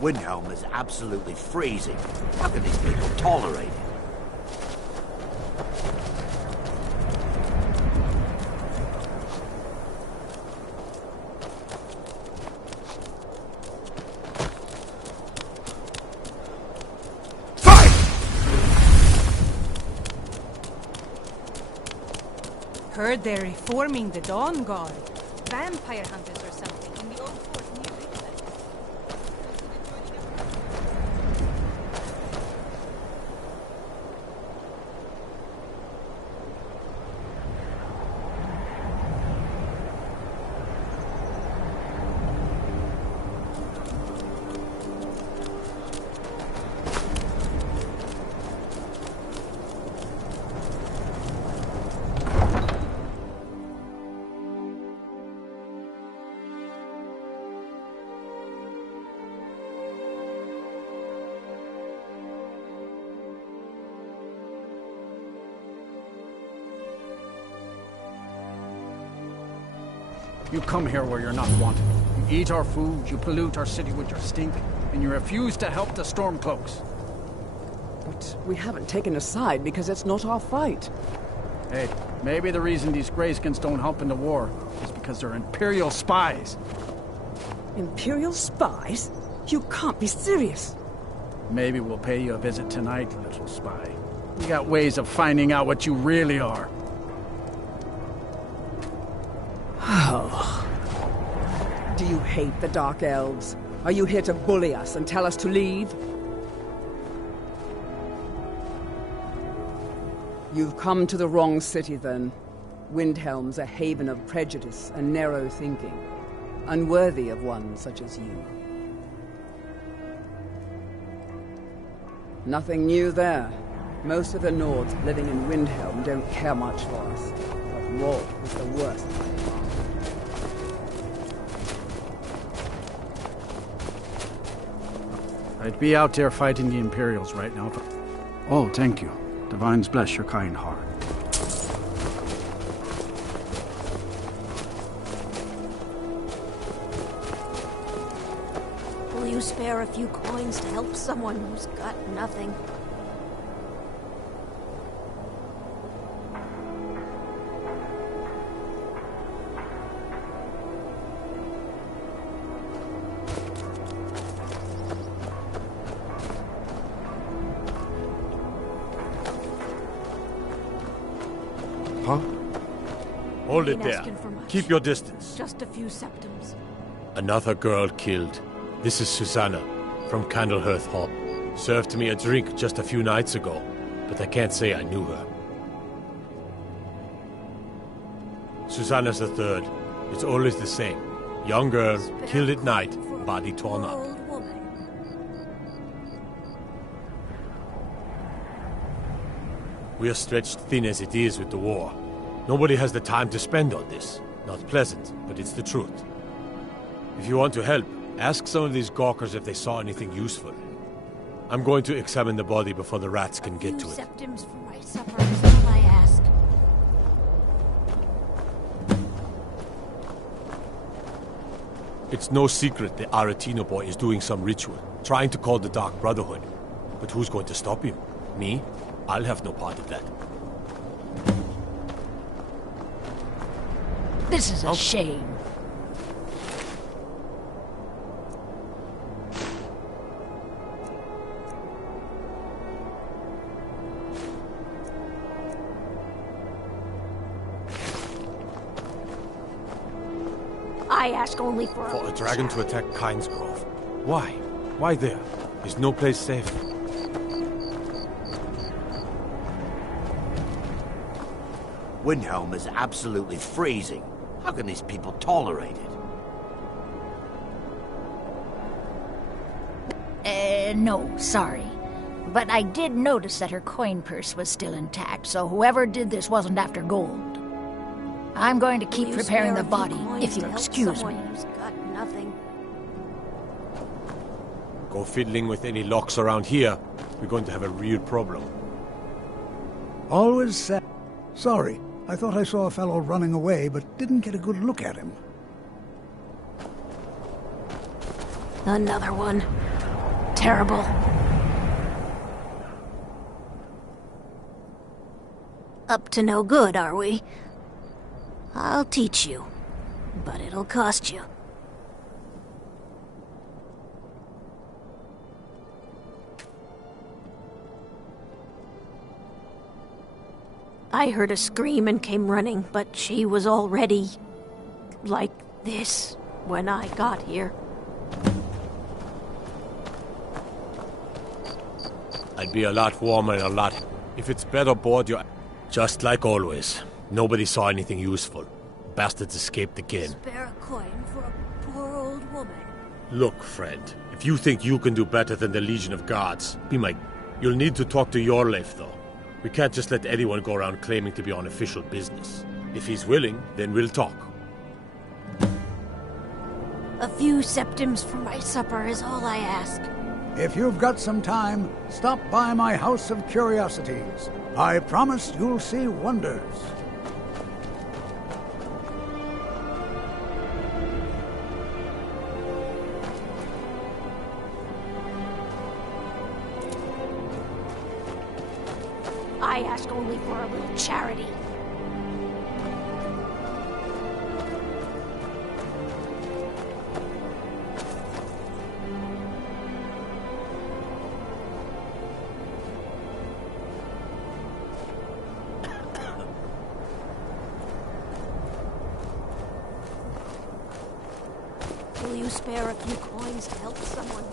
Winterhope is absolutely freezing. How can these people tolerate it? Heard they're reforming the Dawn Guard. Vampire hunters or something in the old fort near England. You come here where you're not wanted. You eat our food, you pollute our city with your stink, and you refuse to help the Stormcloaks. But we haven't taken a side because it's not our fight. Hey, maybe the reason these Greyskins don't help in the war is because they're Imperial spies. Imperial spies? You can't be serious. Maybe we'll pay you a visit tonight, little spy. We got ways of finding out what you really are. Oh. Do you hate the Dark Elves? Are you here to bully us and tell us to leave? You've come to the wrong city, then. Windhelm's a haven of prejudice and narrow thinking, unworthy of one such as you. Nothing new there. Most of the Nords living in Windhelm don't care much for us, but war is the worst by far. I'd be out there fighting the Imperials right now. Oh, thank you. Divines bless your kind heart. Will you spare a few coins to help someone who's got nothing? Huh? Hold it there. Keep your distance. Just a few septums. Another girl killed. This is Susanna, from Candlehearth Hall. Served me a drink just a few nights ago, but I can't say I knew her. Susanna's the third. It's always the same. Young girl, killed at night, body torn up. We are stretched thin as it is with the war. Nobody has the time to spend on this. Not pleasant, but it's the truth. If you want to help, ask some of these gawkers if they saw anything useful. I'm going to examine the body before the rats can get to it. Septums for my supper is all I ask. It's no secret the Aretino boy is doing some ritual, trying to call the Dark Brotherhood. But who's going to stop him? Me? I'll have no part of that. This is a shame. I ask only for a dragon to attack Kyne's Grove. Why? Why there? Is no place safe? Winterhope is absolutely freezing. How can these people tolerate it? No, sorry. But I did notice that her coin purse was still intact, so whoever did this wasn't after gold. I'm going to keep preparing the body, if you'll excuse me. Who's got nothing. Go fiddling with any locks around here, we're going to have a real problem. Always sad. Sorry, I thought I saw a fellow running away, but didn't get a good look at him. Another one. terrible. Up to no good, are we? I'll teach you, but it'll cost you. I heard a scream and came running, but she was already like this when I got here. I'd be a lot warmer and a lot... If it's better aboard your... Just like always. Nobody saw anything useful. Bastards escaped again. Spare a coin for a poor old woman. Look, friend. If you think you can do better than the Legion of Guards, be my... You'll need to talk to Yorleif, though. We can't just let anyone go around claiming to be on official business. If he's willing, then we'll talk. A few septims for my supper is all I ask. If you've got some time, stop by my House of Curiosities. I promise you'll see wonders. I ask only for a little charity. Will you spare a few coins to help someone?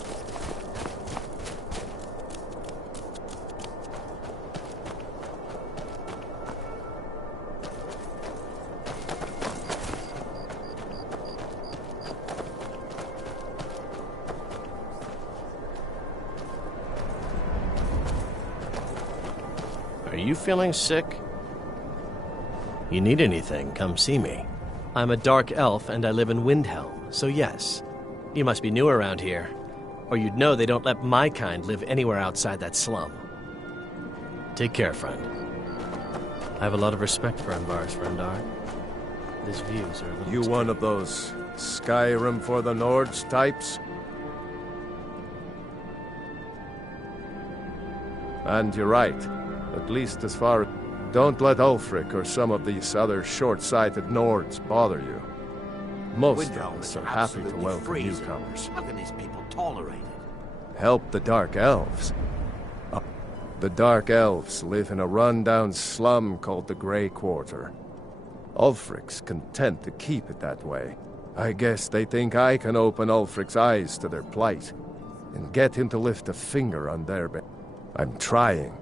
Are you feeling sick? You need anything, come see me. I'm a dark elf and I live in Windhelm, so yes. You must be new around here, or you'd know they don't let my kind live anywhere outside that slum. Take care, friend. I have a lot of respect for Anvar's Rendar. His views are a little... You one of those Skyrim for the Nords types? And you're right. At least as far... Don't let Ulfric or some of these other short-sighted Nords bother you. Most of us are happy to welcome newcomers. How can these people tolerate it? Help the Dark Elves. The Dark Elves live in a run-down slum called the Grey Quarter. Ulfric's content to keep it that way. I guess they think I can open Ulfric's eyes to their plight and get him to lift a finger on their bed. I'm trying,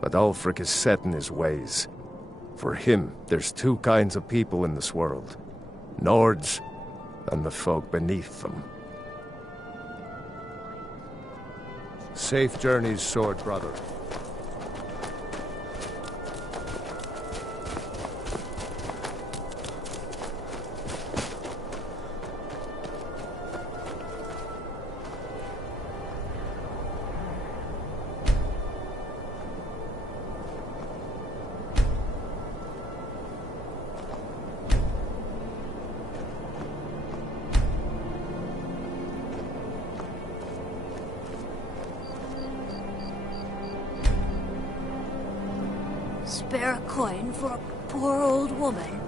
but Ulfric is set in his ways. For him, there's two kinds of people in this world. Nords and the folk beneath them. Safe journeys, sword brother. Spare a coin for a poor old woman.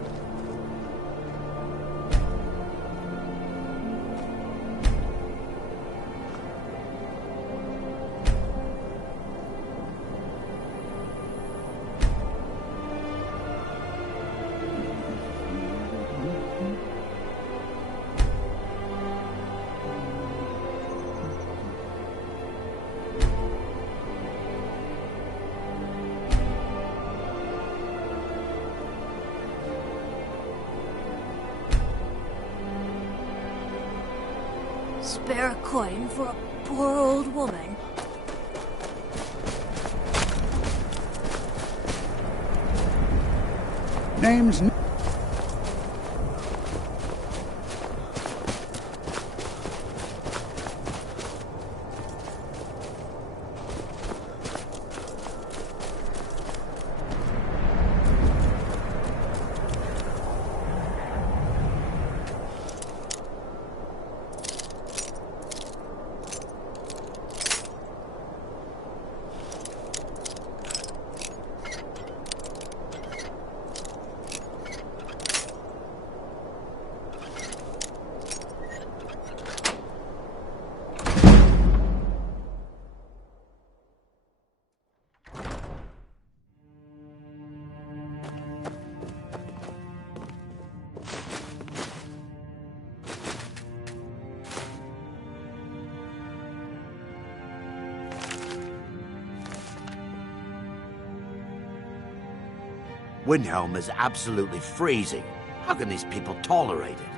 Spare a coin for a poor old woman. Name's... Windhelm is absolutely freezing. How can these people tolerate it?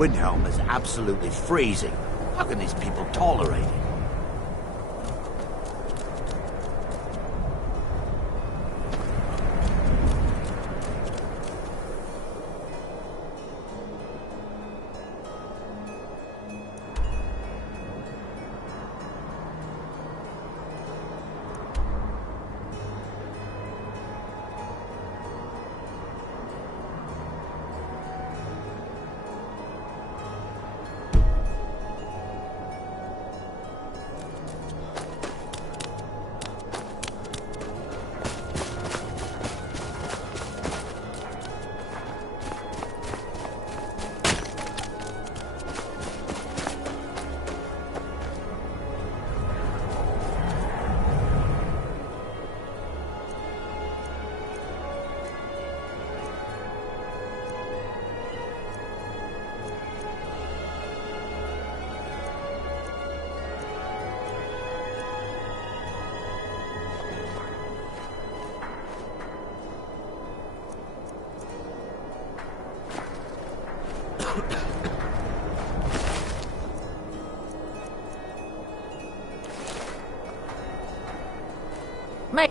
Windhelm is absolutely freezing. How can these people tolerate it? My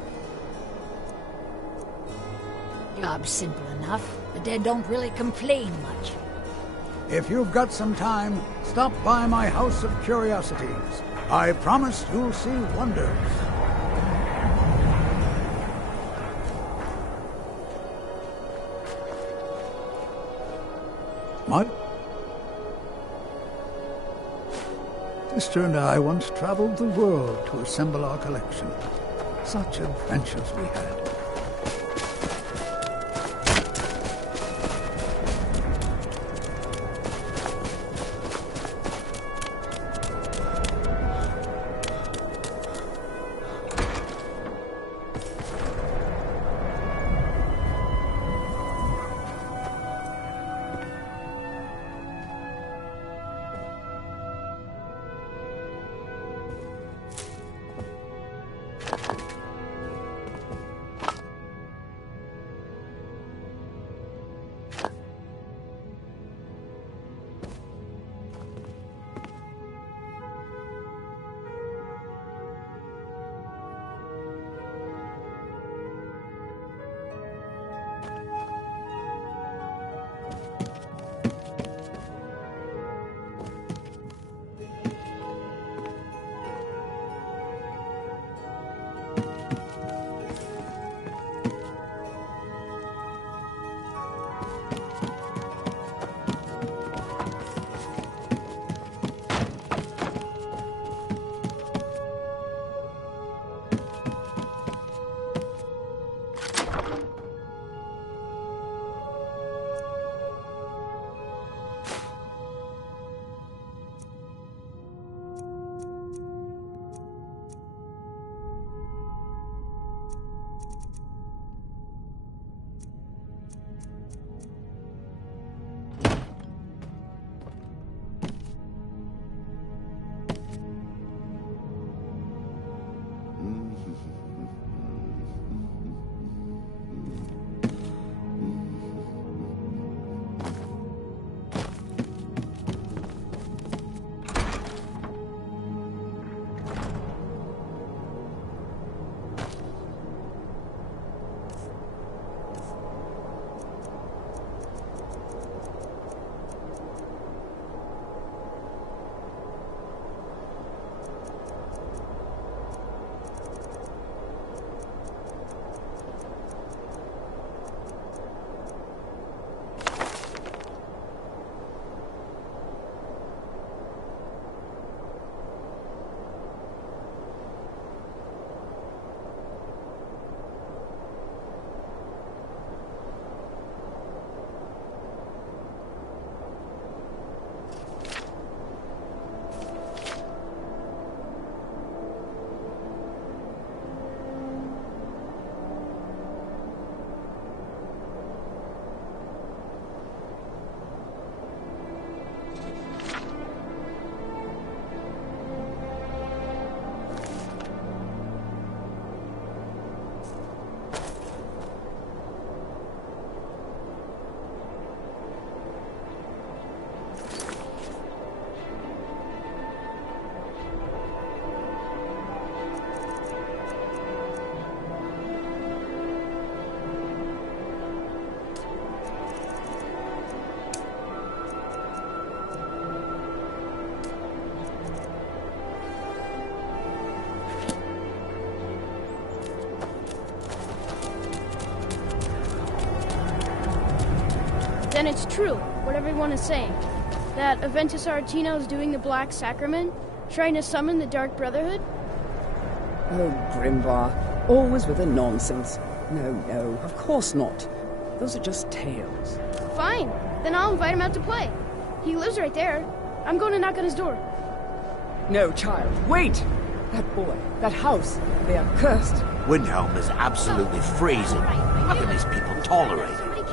job's simple enough. The dead don't really complain much. If you've got some time, stop by my House of Curiosities. I promise you'll see wonders. My sister and I once traveled the world to assemble our collection. Such adventures we had. Then it's true, what everyone is saying. That Aventus Aretino is doing the Black Sacrament, trying to summon the Dark Brotherhood? Oh, Grimbar, always with the nonsense. No, of course not. Those are just tales. Fine, then I'll invite him out to play. He lives right there. I'm going to knock on his door. No, child, wait! That boy, that house, they are cursed. Windhelm is absolutely freezing. How can these people tolerate it?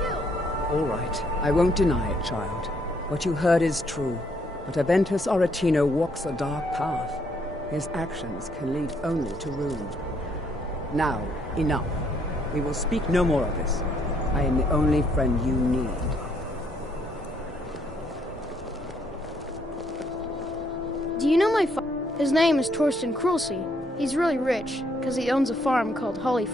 All right, I won't deny it, child. What you heard is true. But Aventus Aretino walks a dark path. His actions can lead only to ruin. Now, enough. We will speak no more of this. I am the only friend you need. Do you know my father? His name is Torsten Krulsi. He's really rich, because he owns a farm called Holly.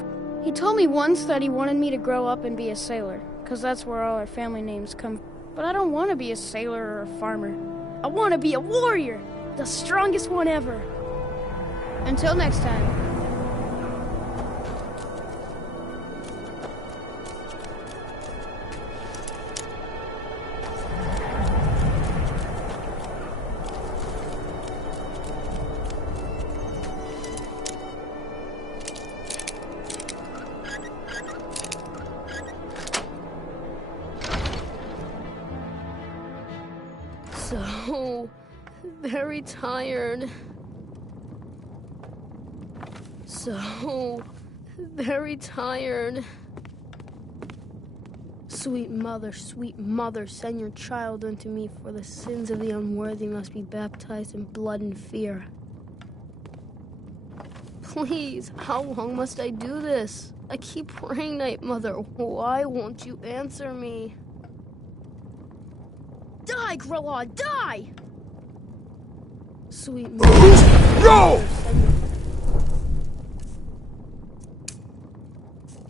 He told me once that he wanted me to grow up and be a sailor, because that's where all our family names come from. But I don't want to be a sailor or a farmer. I want to be a warrior, the strongest one ever. Until next time. So very tired. So very tired. Sweet mother, send your child unto me, for the sins of the unworthy must be baptized in blood and fear. Please, how long must I do this? I keep praying, Night Mother. Why won't you answer me? Die, Grilla, die! Sweet mother. Go!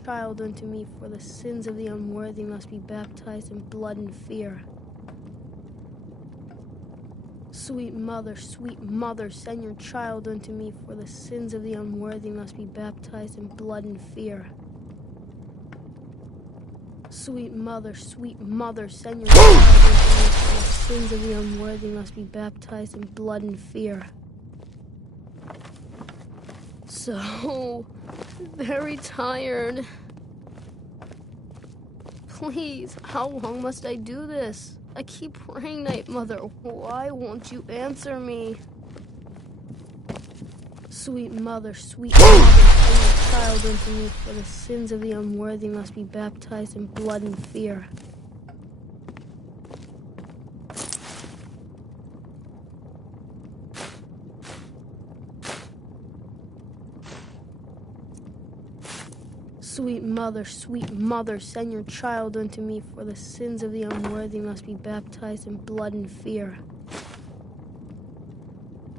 Child unto me, for the sins of the unworthy must be baptized in blood and fear. Sweet mother, send your child unto me, for the sins of the unworthy must be baptized in blood and fear. Sweet mother, send your child unto me, for the sins of the unworthy must be baptized in blood and fear. So very tired. Please, how long must I do this? I keep praying, Night Mother. Why won't you answer me? Sweet mother, send your child unto me, for the sins of the unworthy must be baptized in blood and fear. Sweet mother, send your child unto me, for the sins of the unworthy must be baptized in blood and fear.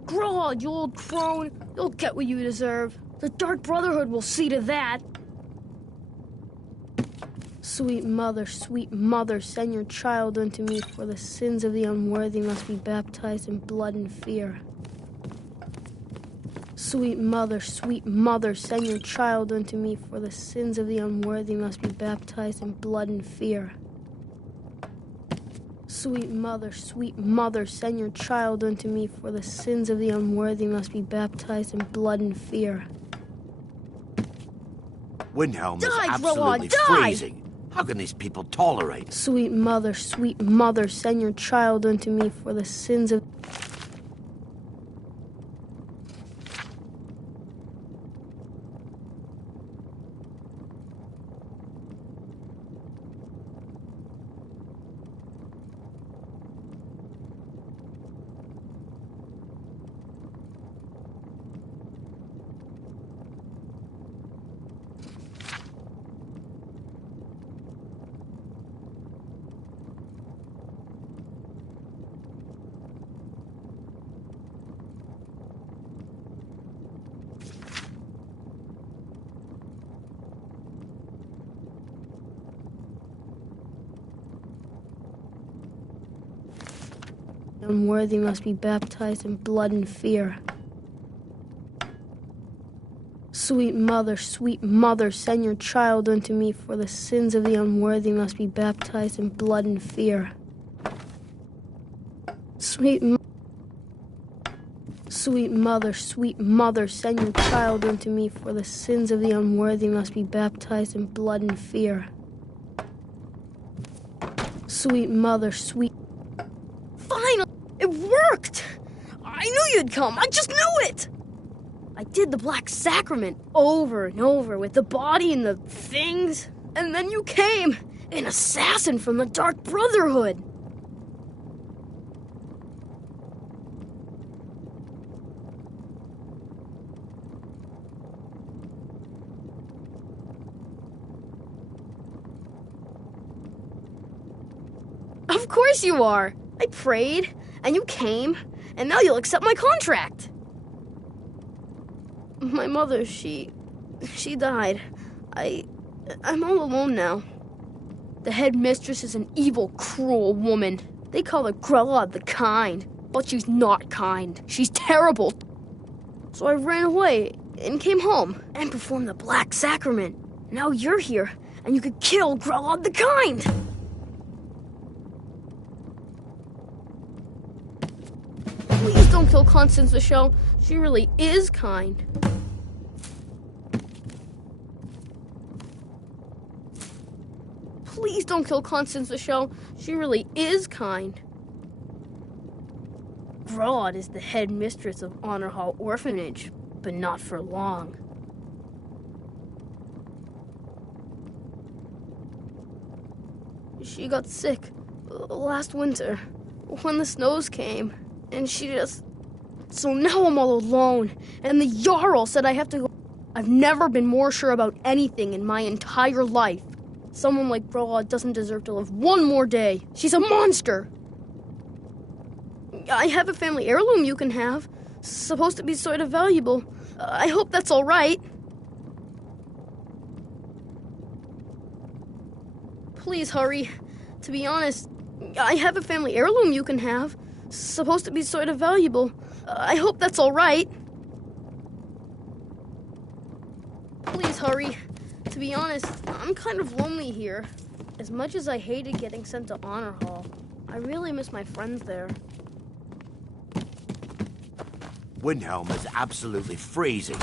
Grog, you old crone! You'll get what you deserve. The Dark Brotherhood will see to that. Sweet mother, send your child unto me, for the sins of the unworthy must be baptized in blood and fear. Sweet mother, send your child unto me, for the sins of the unworthy must be baptized in blood and fear. Sweet mother, send your child unto me, for the sins of the unworthy must be baptized in blood and fear. Windhelm is Die, absolutely Grilla, die! freezing. How can these people tolerate it? Sweet mother, send your child unto me, for the sins of... unworthy must be baptized in blood and fear. Sweet mother, send your child unto me, for the sins of the unworthy must be baptized in blood and fear. Sweet mother, send your child unto me, for the sins of the unworthy must be baptized in blood and fear. Sweet mother, Finally! It worked! I knew you'd come! I just knew it! I did the Black Sacrament over and over with the body and the things, and then you came! An assassin from the Dark Brotherhood! Of course you are! I prayed, and you came, and now you'll accept my contract! My mother, she died. I'm all alone now. The headmistress is an evil, cruel woman. They call her Grella the Kind, but she's not kind. She's terrible. So I ran away and came home and performed the Black Sacrament. Now you're here, and you could kill Grella the Kind. Please don't kill Constance the Shell. She really is kind. Please don't kill Constance the Shell. She really is kind. Grodd is the headmistress of Honor Hall Orphanage, but not for long. She got sick last winter when the snows came, and she just... So now I'm all alone, and the Jarl said I have to go... I've never been more sure about anything in my entire life. Someone like Grodd doesn't deserve to live one more day. She's a monster! I have a family heirloom you can have. Supposed to be sort of valuable. I hope that's all right. Please hurry. To be honest, I have a family heirloom you can have. Supposed to be sort of valuable. I hope that's all right. Please hurry. To be honest, I'm kind of lonely here. As much as I hated getting sent to Honor Hall, I really miss my friends there. Windhelm is absolutely freezing.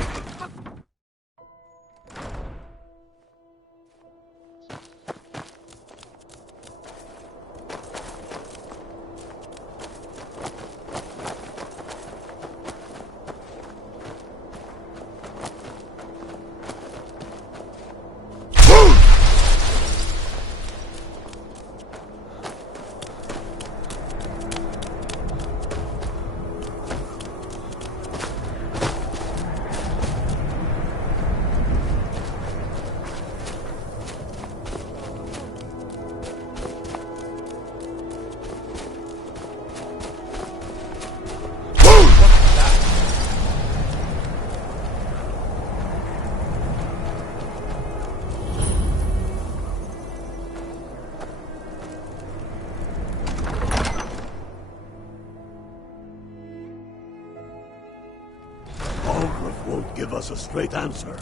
Give us a straight answer.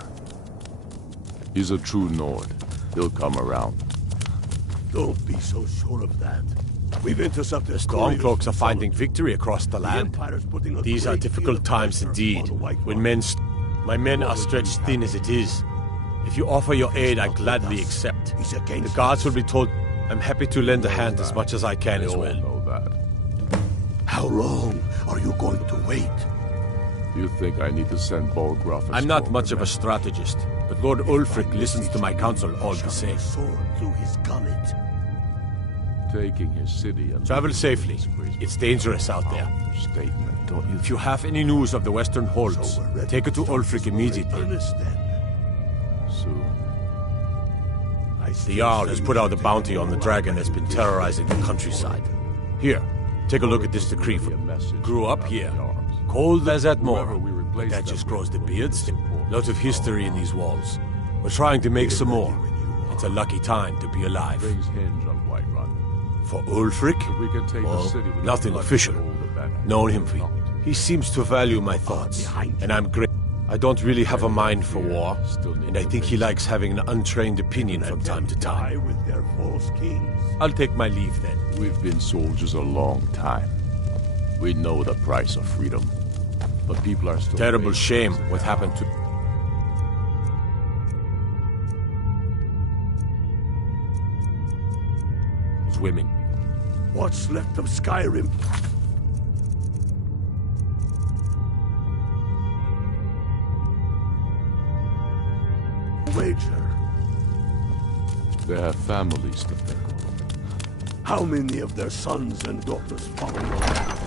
He's a true Nord. He'll come around. Don't be so sure of that. We've intercepted... The Stormcloaks are finding victory across the land. These are difficult times indeed. When my men are stretched thin as it is. If you offer your aid, I gladly accept. The guards will be told I'm happy to lend a hand as much as I can as well. Know that. How long are you going to wait? You think I need to send Bolgraf? I'm not much of a strategist, but Lord Ulfric listens to my counsel all the same. Sword through his gullet. Taking his city and... Travel safely. It's dangerous out there. Statement, don't you? If you have any news of the Western Holds, take it to Ulfric immediately. Soon. The Jarl has put out a bounty on the dragon that's been terrorizing the countryside. Here, take a look at this decree. Grew up here. Cold as at more, but that just grows the beards. Lot of history in these walls. We're trying to make some more. It's a lucky time to be alive. For Ulfric? Well, nothing official. Known him for... He seems to value my thoughts, and I'm great. I don't really have a mind for war, and I think he likes having an untrained opinion from time to time. I'll take my leave then. We've been soldiers a long time. We know the price of freedom, but people are still... Terrible shame what happened to... those women. What's left of Skyrim? Wager. They have families to think of. How many of their sons and daughters follow your path?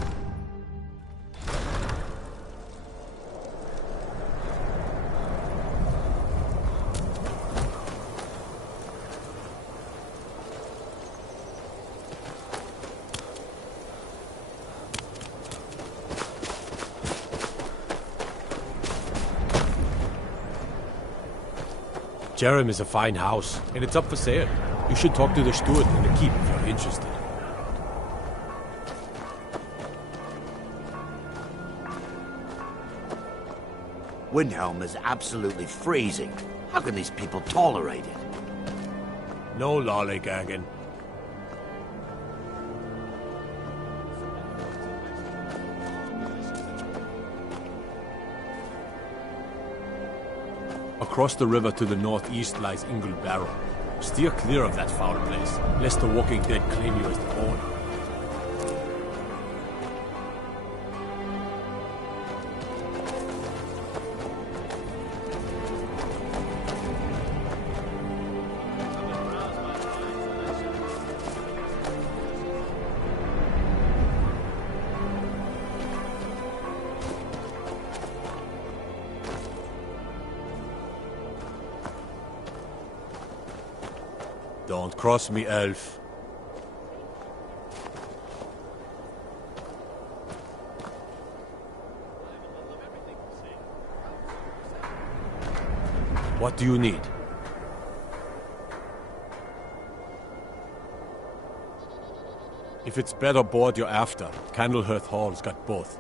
Jerem is a fine house, and it's up for sale. You should talk to the steward in the keep if you're interested. Windhelm is absolutely freezing. How can these people tolerate it? No lollygagging. Across the river to the northeast lies Ingle Barrow. Steer clear of that foul place, lest the walking dead claim you as their own. Don't cross me, elf. What do you need? If it's better board you're after, Candlehearth Hall's got both.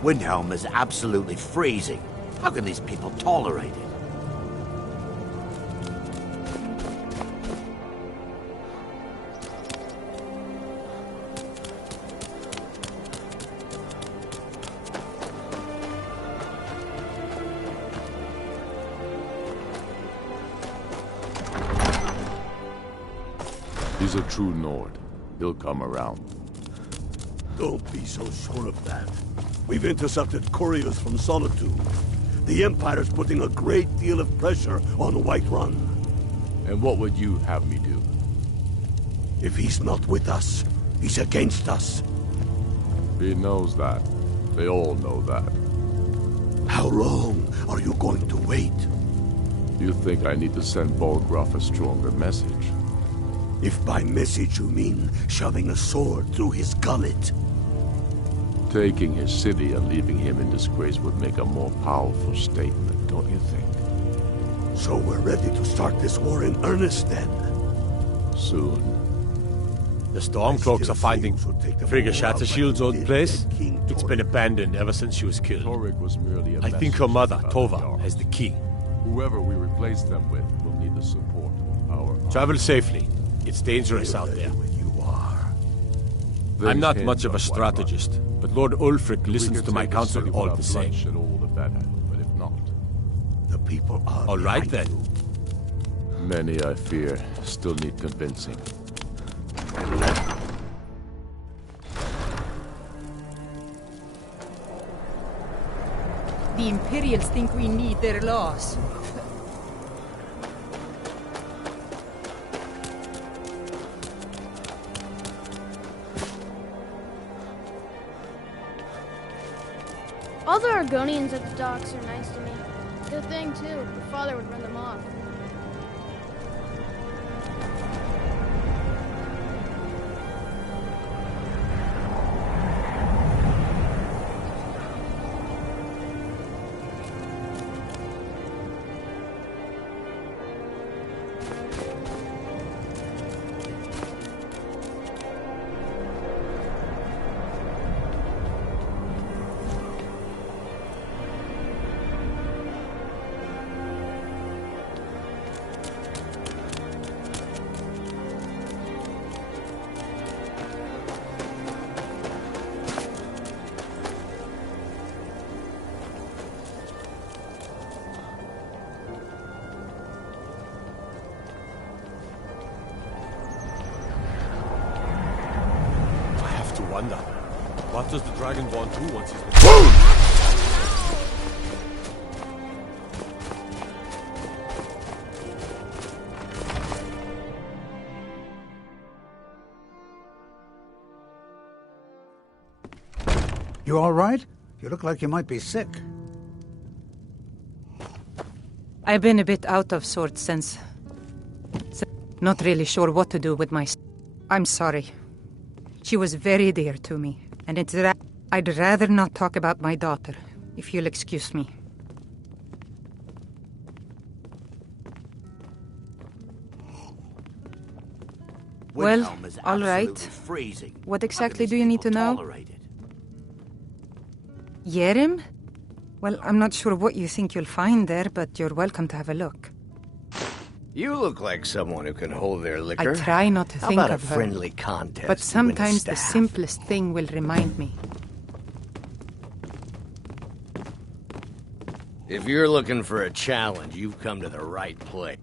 Windhelm is absolutely freezing. How can these people tolerate it? He's a true Nord. He'll come around. Don't be so sure of that. We've intercepted couriers from Solitude. The Empire's putting a great deal of pressure on Whiterun. And what would you have me do? If he's not with us, he's against us. He knows that. They all know that. How long are you going to wait? You think I need to send Bolgraf a stronger message? If by message you mean shoving a sword through his gullet. Taking his city and leaving him in disgrace would make a more powerful statement, don't you think? So we're ready to start this war in earnest then? Soon. The Stormcloaks are finding Frigga Shattershield's old place. It's been abandoned ever since she was killed. Was merely a I think her mother, Tova, has the key. Whoever we replace them with will need the support of our army. Travel safely. It's dangerous out there. I'm not much of a strategist, but Lord Ulfric listens to my counsel all the same. All the better, but if not, the people are all right then. Many, I fear, still need convincing. The Imperials think we need their laws. All the Argonians at the docks are nice to me. Good thing, too. Your father would run them off. Wonder, what does the Dragonborn do once he's been... You all right? You look like you might be sick. I've been a bit out of sorts since... Not really sure what to do with my... I'm sorry. She was very dear to me, and I'd rather not talk about my daughter, if you'll excuse me. Well, all right. Freezing. What exactly do you need to know? Yerim? Well, I'm not sure what you think you'll find there, but you're welcome to have a look. You look like someone who can hold their liquor. I try not to How think about of a her. friendly contest? But to win a sometimes the staff? simplest thing will remind me. If you're looking for a challenge, you've come to the right place.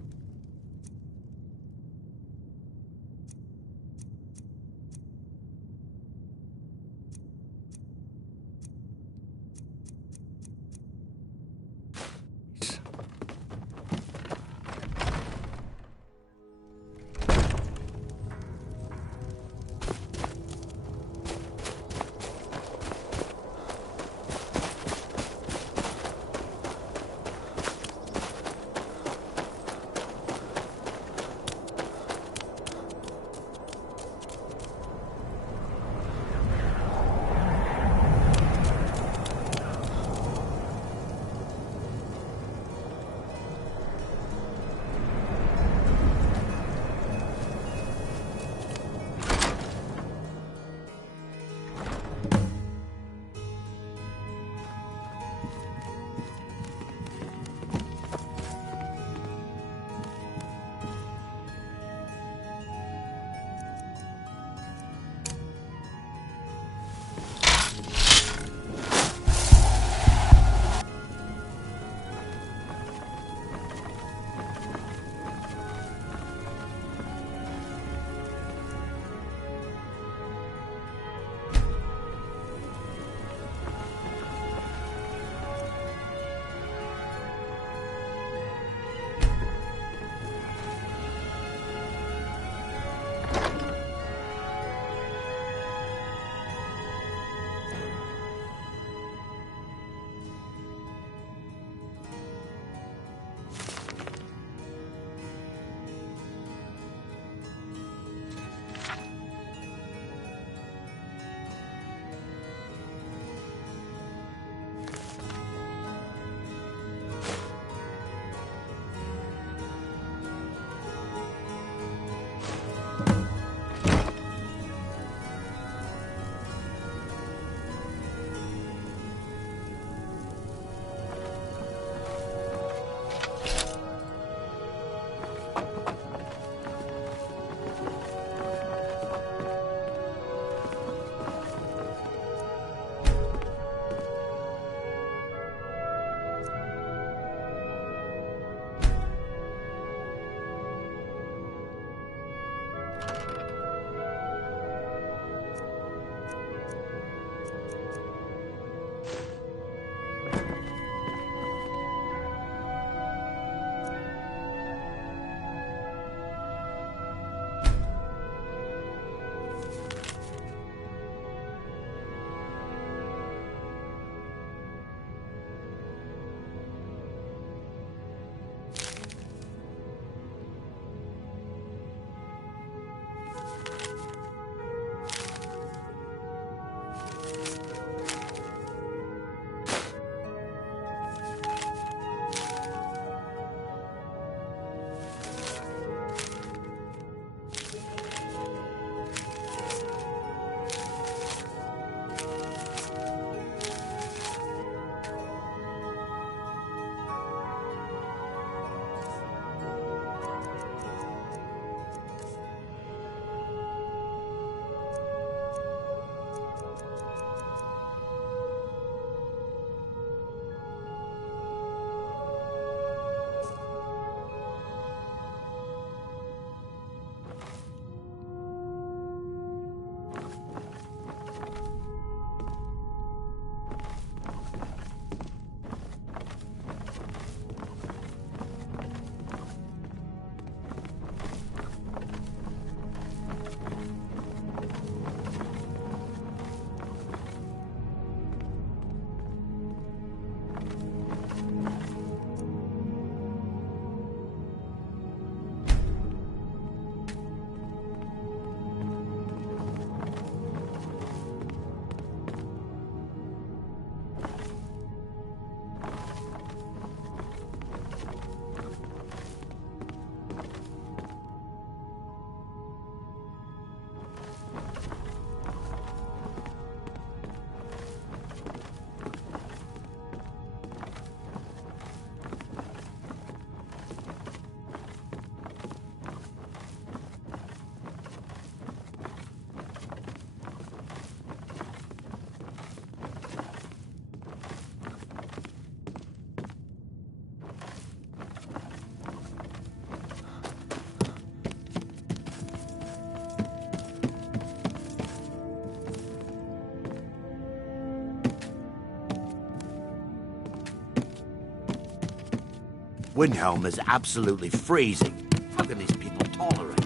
Windhelm is absolutely freezing. How can these people tolerate it?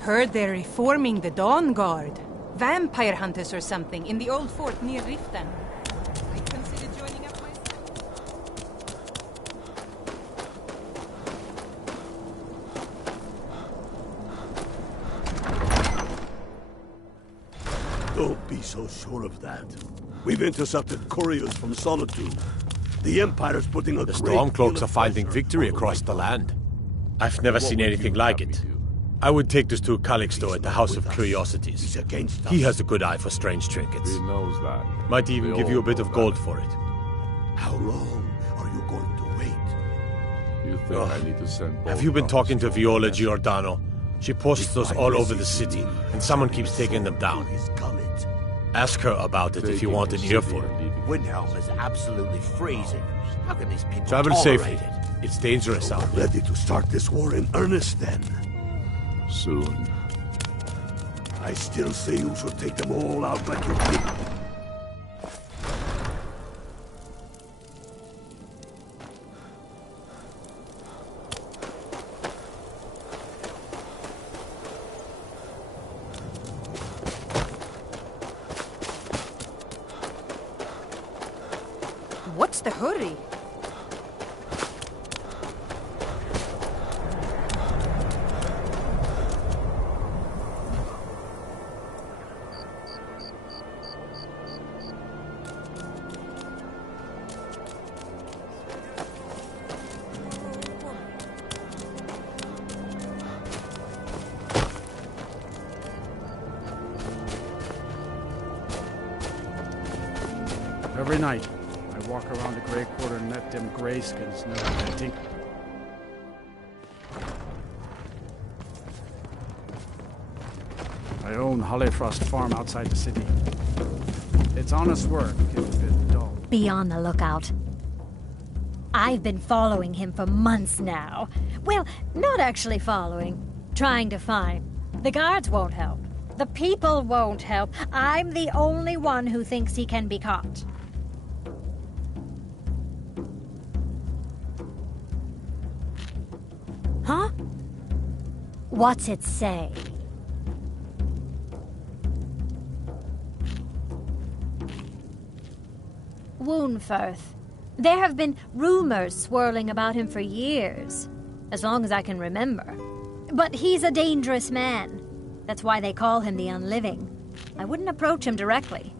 Heard they're reforming the Dawn Guard. Vampire hunters or something in the old fort near Riften. I consider joining up myself. Don't be so sure of that. We've intercepted couriers from Solitude. The Empire's putting a The great Stormcloaks deal are of finding pressure victory on the across right the path. land. I've never seen anything like it. I would take this to Calixto at the House of Curiosities. He has a good eye for strange trinkets. He knows that. Might even We give you all a bit know of that. gold for it. How long are you going to wait? You think I need to send Have you been talking to Viola Giordano? She posts those all over the city, and someone keeps taking them down. Ask her about it if you want an earful. Windhelm is absolutely freezing. How can these people Travel tolerate safely. it? It's dangerous out there. Ready to start this war in earnest, then? Soon. I still say you should take them all out like you did. What's the hurry? Every night, I walk around the Grey Quarter and let them greyskins know what I think. I own Hollyfrost Farm outside the city. It's honest work, it's a bit dull. Be on the lookout. I've been following him for months now. Well, not actually following. Trying to find. The guards won't help. The people won't help. I'm the only one who thinks he can be caught. Huh? What's it say? Woundfirth. There have been rumors swirling about him for years, as long as I can remember. But he's a dangerous man. That's why they call him the Unliving. I wouldn't approach him directly.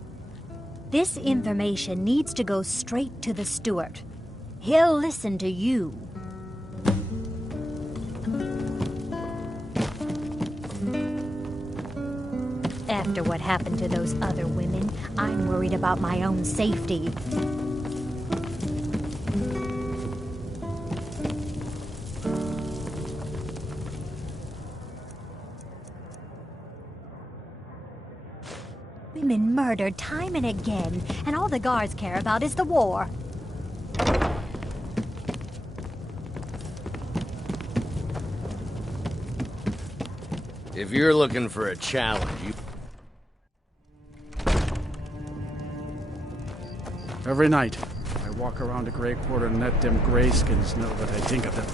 This information needs to go straight to the steward. He'll listen to you. After what happened to those other women, I'm worried about my own safety. Women murdered time and again, and all the guards care about is the war. If you're looking for a challenge, you... Every night, I walk around the Grey Quarter and let them greyskins know what I think of them.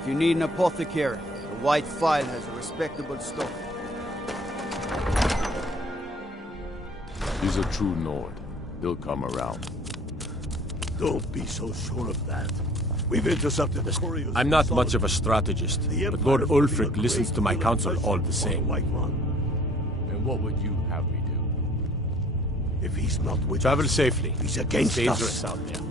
If you need an apothecary, the White Phial has a respectable stock. He's a true Nord. He'll come around. Don't be so sure of that. We've intercepted the Curios. I'm not much of a strategist, but Lord Ulfric listens to my counsel all the same. And what would you have me do? If he's not with Travel us, safely. he's against it's us. dangerous out there.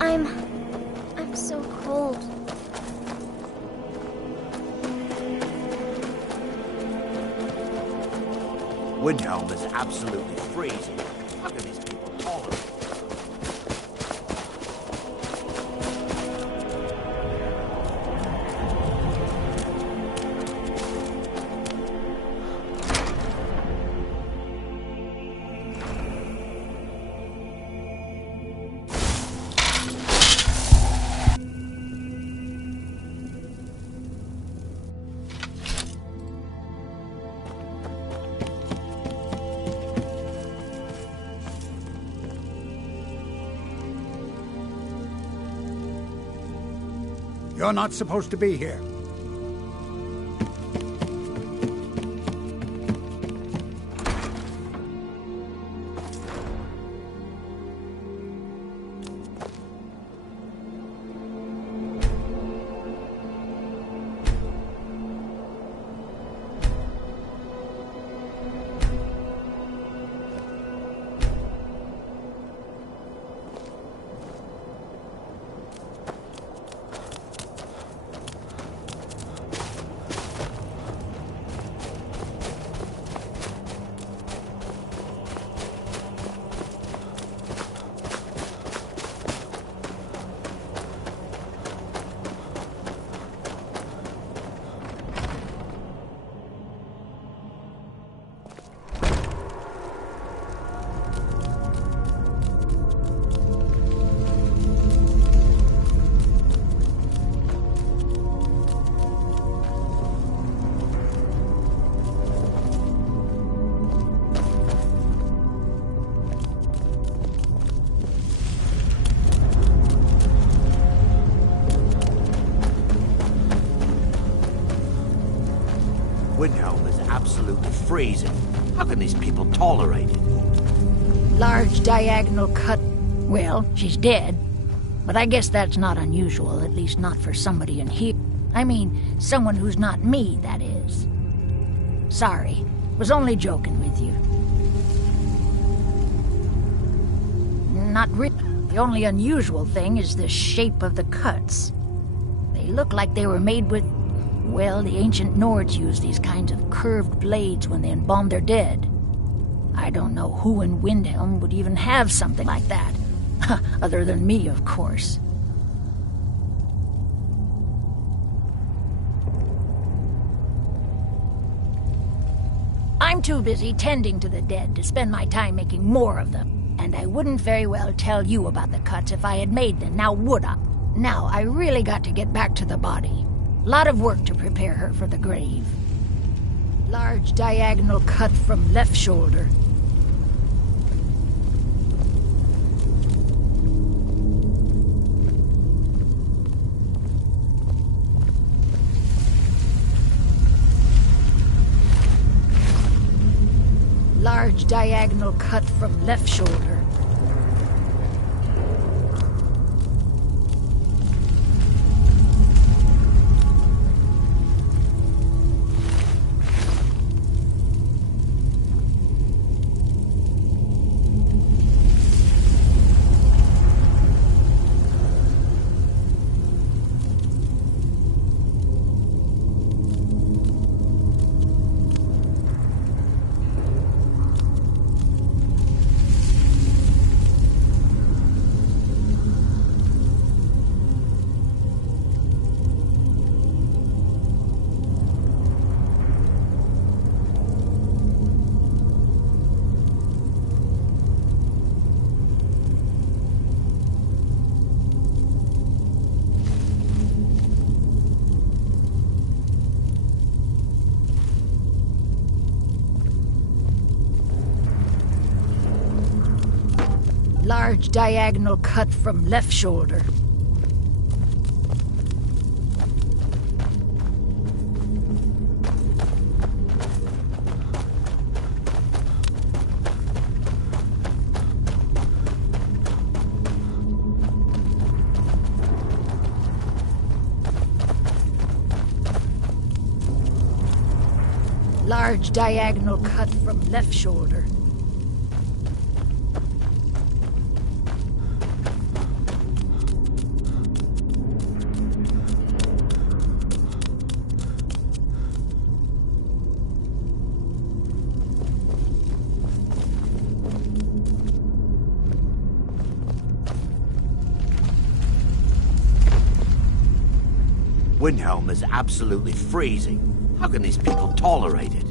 I'm so cold. Windhelm is absolutely freezing. How can these people tolerate it? You're not supposed to be here. Windhelm is absolutely freezing. How can these people tolerate it? Large diagonal cut. Well, she's dead. But I guess that's not unusual, at least not for somebody in here. I mean, someone who's not me, that is. Sorry. Was only joking with you. Not really. The only unusual thing is the shape of the cuts. They look like they were made with... Well, the ancient Nords used these kinds of curved blades when they embalmed their dead. I don't know who in Windhelm would even have something like that. Other than me, of course. I'm too busy tending to the dead to spend my time making more of them. And I wouldn't very well tell you about the cuts if I had made them, now would I? Now, I really got to get back to the body. Lot of work to prepare her for the grave. Large diagonal cut from left shoulder. Large diagonal cut from left shoulder. Large diagonal cut from left shoulder. Large diagonal cut from left shoulder. Windhelm is absolutely freezing. How can these people tolerate it?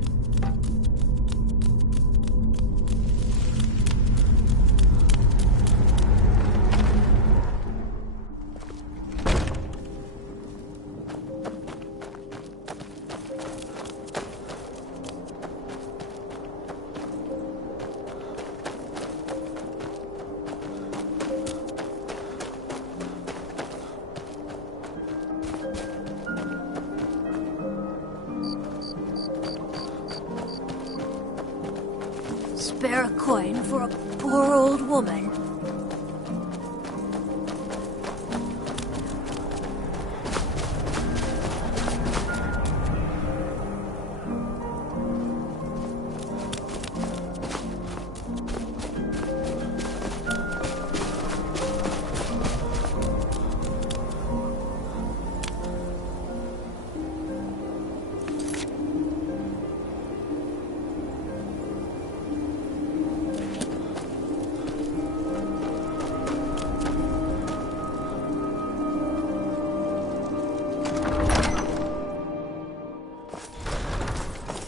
Spare a coin for a poor old woman.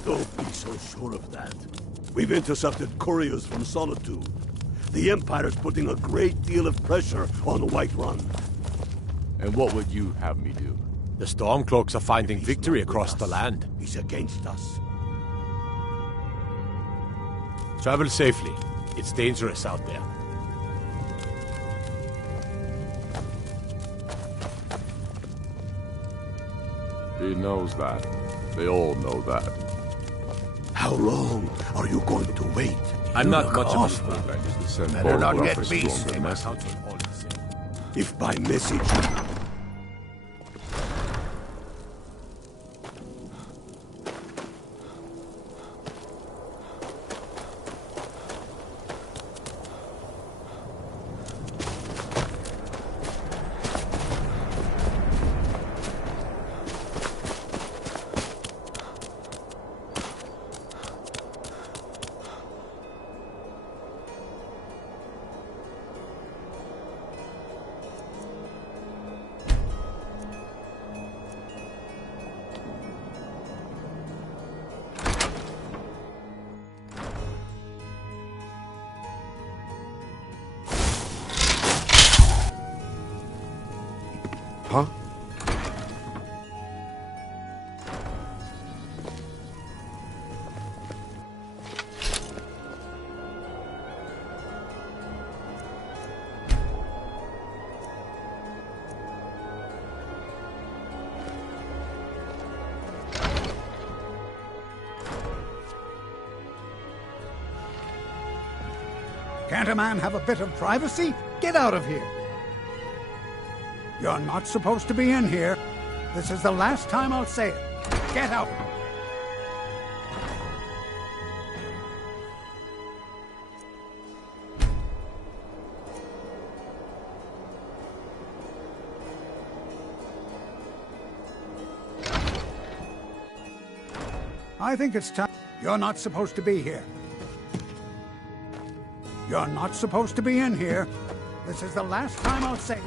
Don't be so sure of that. We've intercepted couriers from Solitude. The Empire's putting a great deal of pressure on Whiterun. And what would you have me do? The Stormcloaks are finding victory across the land. He's against us. Travel safely. It's dangerous out there. He knows that. They all know that. How long are you going to wait? I'm not much of a fool. Better not get beast. Message. If by message... Huh? Can't a man have a bit of privacy? Get out of here! You're not supposed to be in here. This is the last time I'll say it. Get out! I think it's time. You're not supposed to be here. You're not supposed to be in here. This is the last time I'll say it.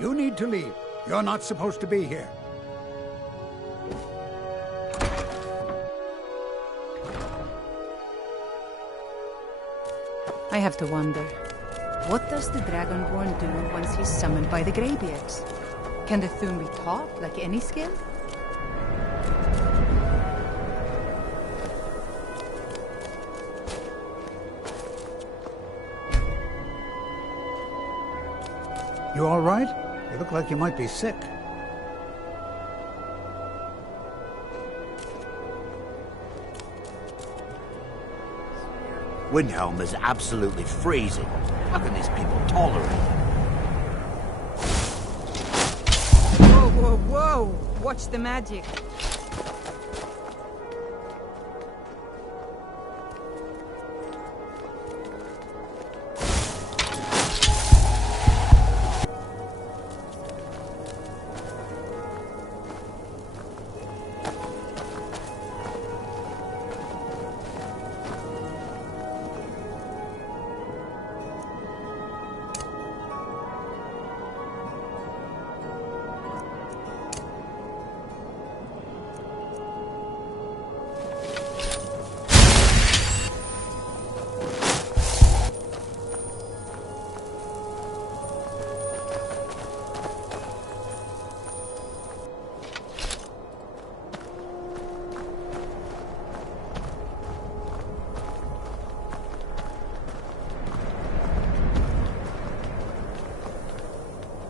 You need to leave. You're not supposed to be here. I have to wonder, what does the Dragonborn do once he's summoned by the Greybeards? Can the Thune be taught like any skill? You all right? You look like you might be sick. Windhelm is absolutely freezing. How can these people tolerate it? Whoa, whoa, whoa! Watch the magic.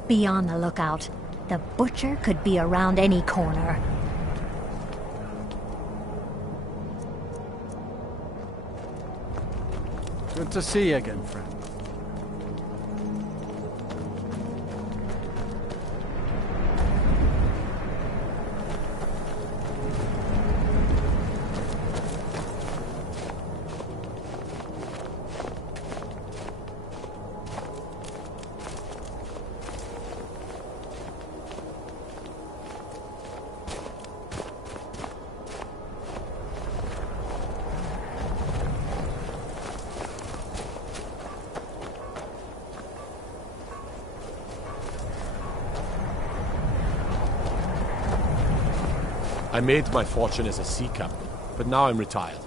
Be on the lookout. The butcher could be around any corner. Good to see you again, friend. I made my fortune as a sea captain, but now I'm retired.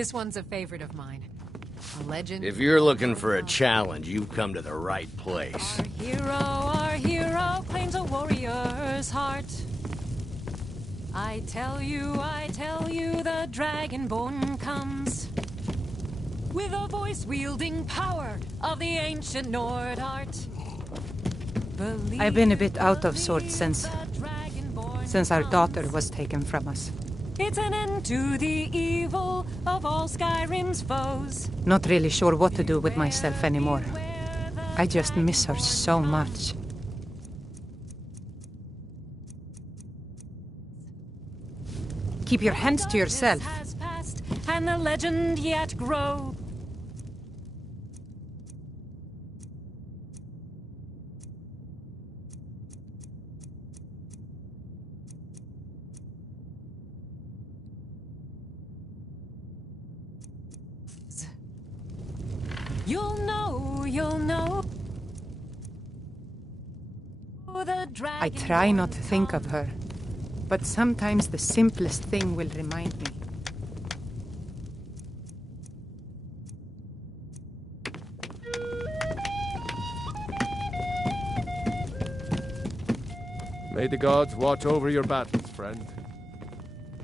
This one's a favorite of mine. A legend. If you're looking for a challenge, you've come to the right place. Our hero claims a warrior's heart. I tell you, the Dragonborn comes. With a voice-wielding power of the ancient Nord art. I've been a bit out of sorts since our daughter was taken from us. It's an end to the evil of all Skyrim's foes. Not really sure what to do with myself anymore. I just miss her so much. Keep your hands to yourself. And the legend yet grows. You'll know. I try not to think of her, but sometimes the simplest thing will remind me. May the gods watch over your battles, friend.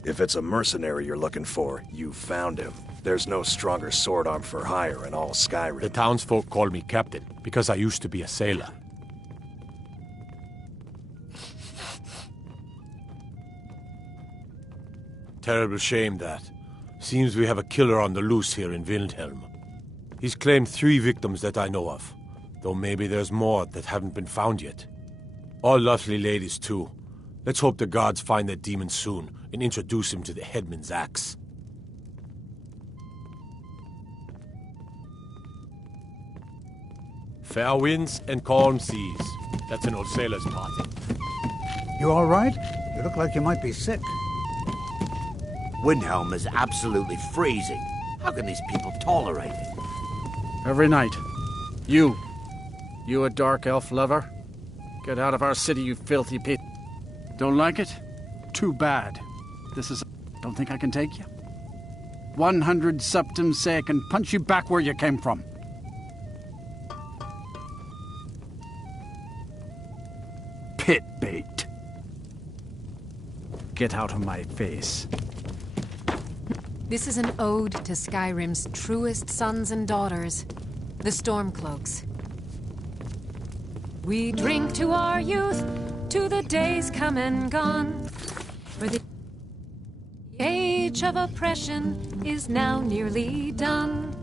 If it's a mercenary you're looking for, you found him. There's no stronger sword arm for hire in all Skyrim. The townsfolk call me captain, because I used to be a sailor. Terrible shame that. Seems we have a killer on the loose here in Windhelm. He's claimed 3 victims that I know of, though maybe there's more that haven't been found yet. All lovely ladies, too. Let's hope the gods find that demon soon and introduce him to the headman's axe. Fair winds and calm seas. That's an old sailor's party. You all right? You look like you might be sick. Windhelm is absolutely freezing. How can these people tolerate it? Every night. You a dark elf lover? Get out of our city, you filthy pit. Don't like it? Too bad. Don't think I can take you? 100 septum say I can punch you back where you came from. Pit bait. Get out of my face. This is an ode to Skyrim's truest sons and daughters, the Stormcloaks. We drink to our youth, to the days come and gone, for the age of oppression is now nearly done.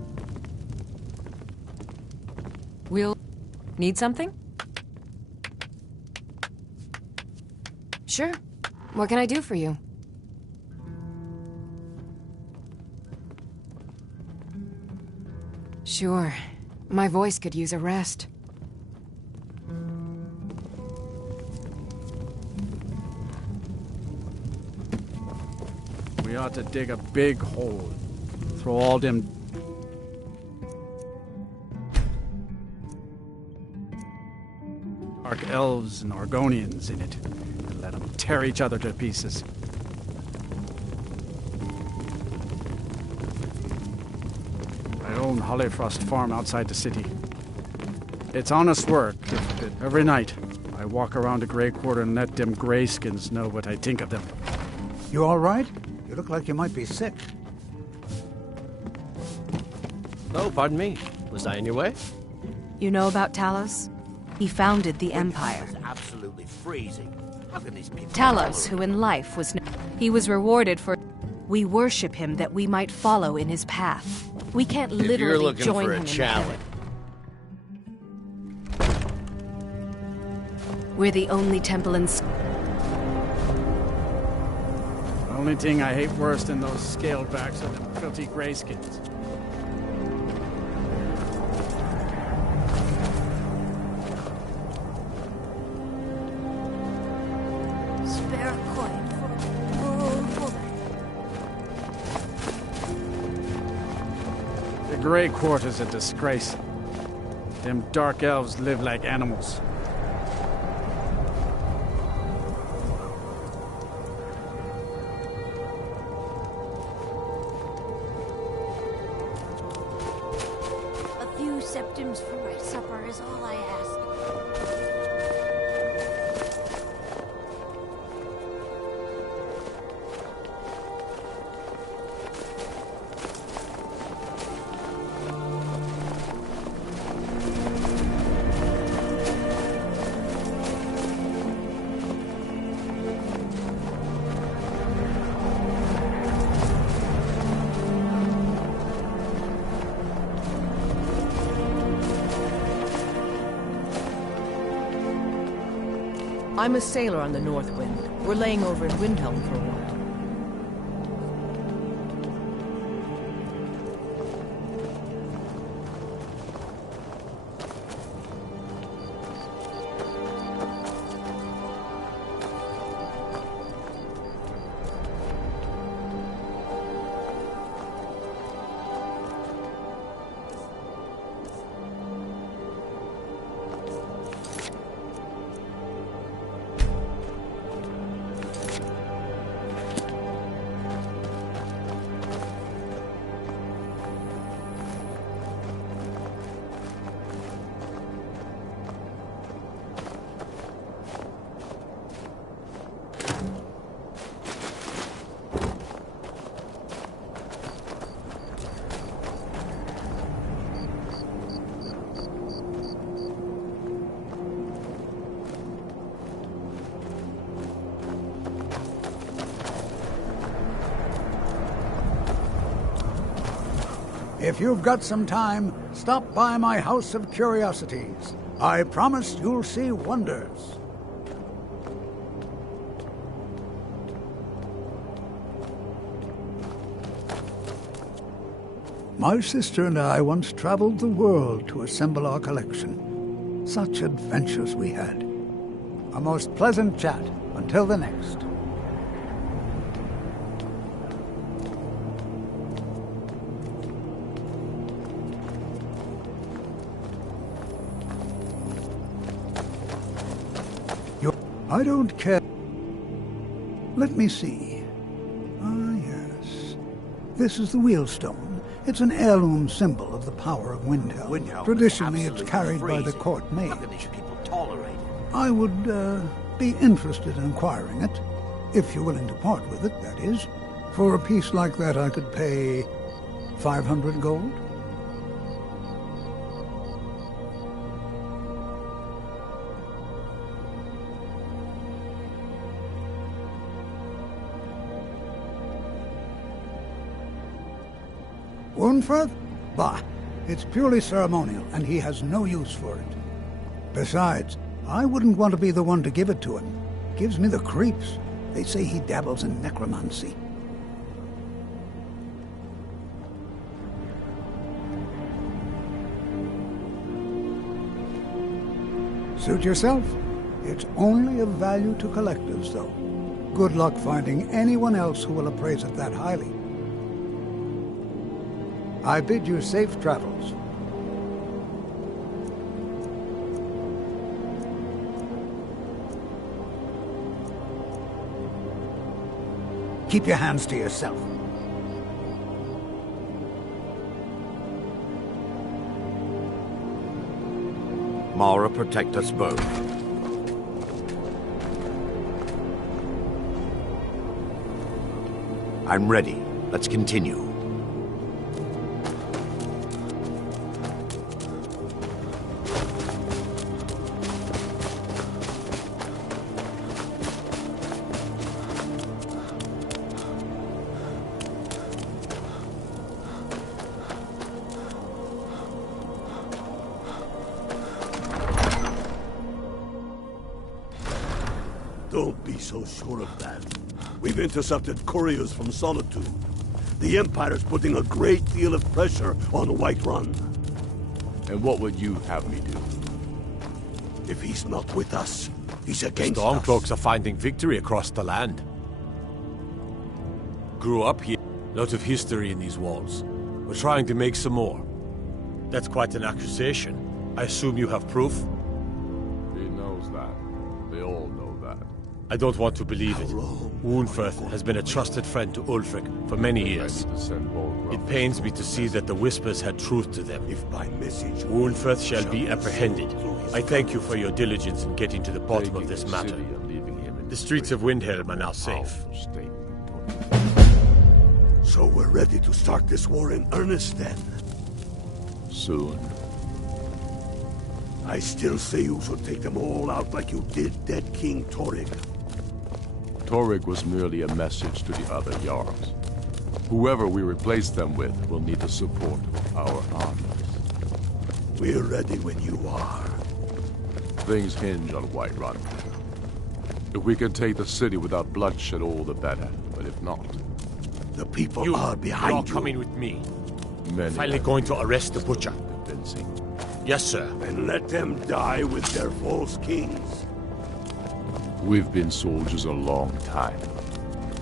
We'll need something? Sure. What can I do for you? Sure. My voice could use a rest. We ought to dig a big hole. Throw all them dark elves and Argonians in it, and let them tear each other to pieces. I own Hollyfrost Farm outside the city. It's honest work. Every night, I walk around the Grey Quarter and let them greyskins know what I think of them. You all right? You look like you might be sick. Oh, pardon me. Was I in your way? You know about Talos? He founded the Empire. It's absolutely freezing. How can these people Talos, who in life was he was rewarded for. We worship him that we might follow in his path. We can't literally if you're looking join for him a challenge. We're the only temple in. The only thing I hate worse than those scaled backs are them filthy greyskins. Spare a coin for a poor old woman. The Grey Quarter's a disgrace. Them dark elves live like animals. septims for my supper is all I ask. I'm a sailor on the North Wind. We're laying over in Windhelm for a while. If you've got some time, stop by my House of Curiosities. I promise you'll see wonders. My sister and I once traveled the world to assemble our collection. Such adventures we had. A most pleasant chat. Until the next. I don't care. Let me see. Ah, yes. This is the wheelstone. It's an heirloom symbol of the power of Windhelm. Traditionally, it's carried by the court maid. How can these people tolerate it? I would be interested in acquiring it, if you're willing to part with it, that is. For a piece like that, I could pay 500 gold. Wurnfirth? Bah, it's purely ceremonial, and he has no use for it. Besides, I wouldn't want to be the one to give it to him. Gives me the creeps. They say he dabbles in necromancy. Suit yourself. It's only of value to collectors, though. Good luck finding anyone else who will appraise it that highly. I bid you safe travels. Keep your hands to yourself. Mara, protect us both. I'm ready. Let's continue. Don't be so sure of that. We've intercepted couriers from Solitude. The Empire's putting a great deal of pressure on Whiterun. And what would you have me do? If he's not with us, he's The against us. Stormcloaks are finding victory across the land. Grew up here. Lot of history in these walls. We're trying to make some more. That's quite an accusation. I assume you have proof? He knows that. They all know that. I don't want to believe it. How long Unferth has been a trusted friend to Ulfric for many years. It pains me to see that the Whispers had truth to them. If by message Unferth shall be apprehended. I thank you for your diligence in getting to the bottom of this matter. The streets of Windhelm are now safe. So we're ready to start this war in earnest then? Soon. I still say you should take them all out like you did dead King Torrig. Torrig was merely a message to the other Jarls. Whoever we replace them with will need the support of our armies. We're ready when you are. Things hinge on Whiterun. If we can take the city without bloodshed, all the better. But if not... The people are behind you. You're coming with me. Many Finally going to arrest the butcher. Convincing. Yes, sir. And let them die with their false kings. We've been soldiers a long time.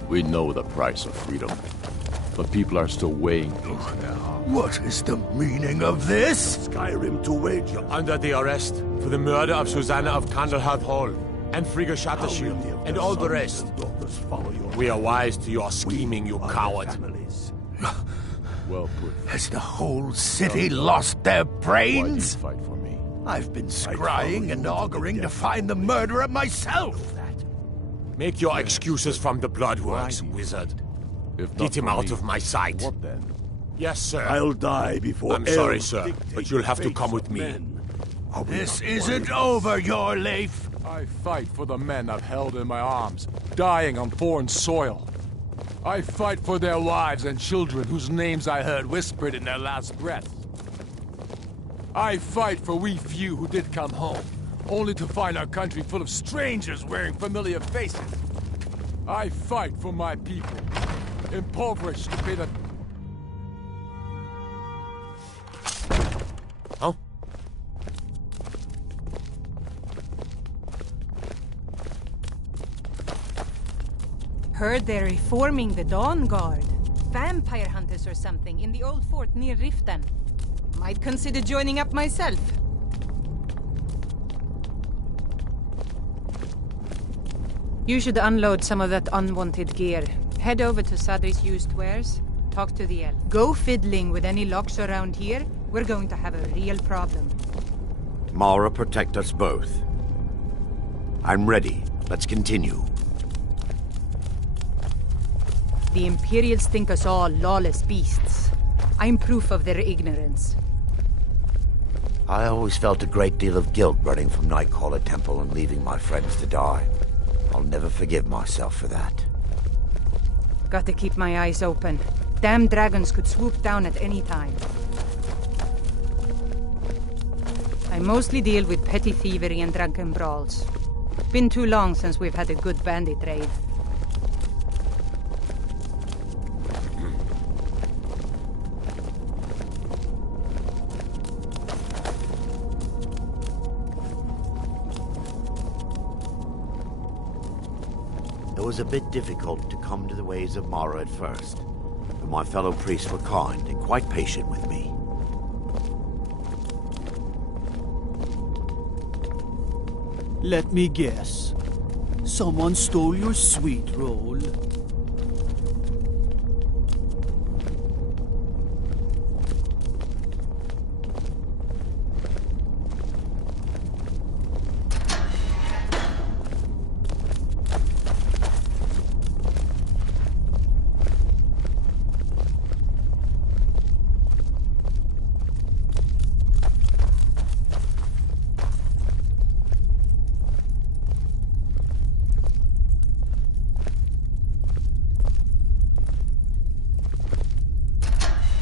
We know the price of freedom. But people are still weighing things now. What is the meaning of this? Skyrim to wage. You're under the arrest for the murder of Susanna of Candlehearth Hall, and Frigga Shattershield, and all the rest. We are wise to your scheming, you coward. Well put. Has the whole city lost their brains? Why do you fight for me? I've been scrying and auguring to find the murderer myself. Make your excuses from the Bloodworks, wizard. Get him out of my sight. What then? Yes, sir. I'll die before. I'm sorry, sir, but you'll have to come with me. This isn't over, your Leif. I fight for the men I've held in my arms, dying on foreign soil. I fight for their wives and children whose names I heard whispered in their last breath. I fight for we few who did come home, only to find our country full of strangers wearing familiar faces. I fight for my people, impoverished to pay the... Huh? Heard they're reforming the Dawn Guard. Vampire hunters or something in the old fort near Riften. Might consider joining up myself. You should unload some of that unwanted gear. Head over to Sadri's used wares. Talk to the elf. Go fiddling with any locks around here. We're going to have a real problem. Mara, protect us both. I'm ready. Let's continue. The Imperials think us all lawless beasts. I'm proof of their ignorance. I always felt a great deal of guilt running from Nightcaller Temple and leaving my friends to die. I'll never forgive myself for that. Got to keep my eyes open. Damn dragons could swoop down at any time. I mostly deal with petty thievery and drunken brawls. Been too long since we've had a good bandit raid. It was a bit difficult to come to the ways of Mara at first, but my fellow priests were kind and quite patient with me. Let me guess. Someone stole your sweet roll.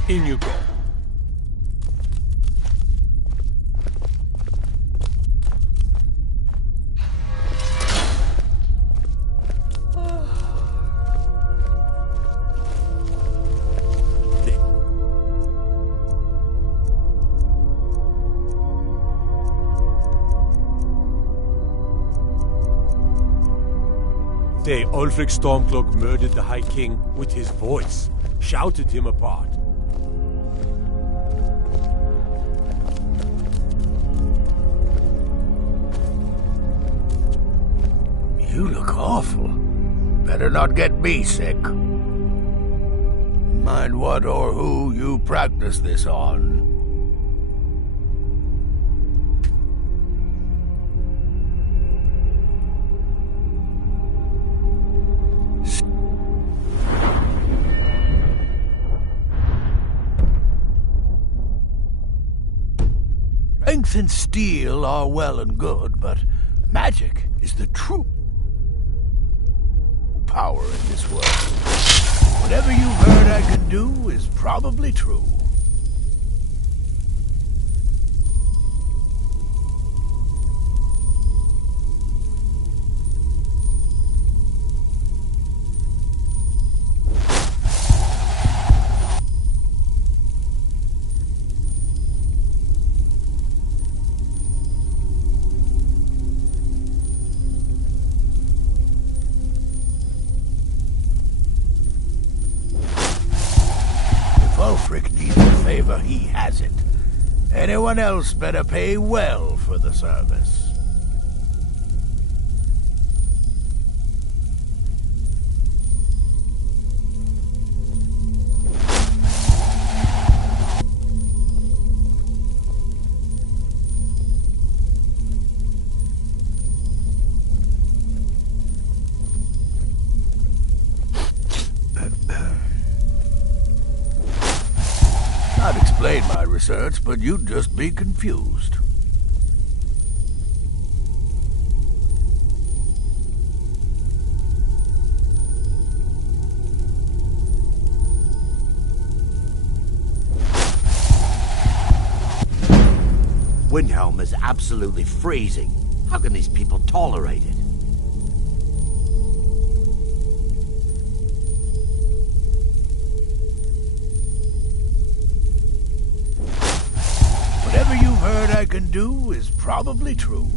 In you go. Day Ulfric Stormcloak murdered the High King with his voice, shouted him apart. You look awful. Better not get me sick. Mind what or who you practice this on. Strength and steel are well and good, but magic is the true power in this world. Whatever you've heard I can do is probably true. Ulfric needs a favor, he has it. Anyone else better pay well for the service. I'd explain my research, but you'd just be confused. Windhelm is absolutely freezing. How can these people tolerate it? Whatever you've heard I can do is probably true.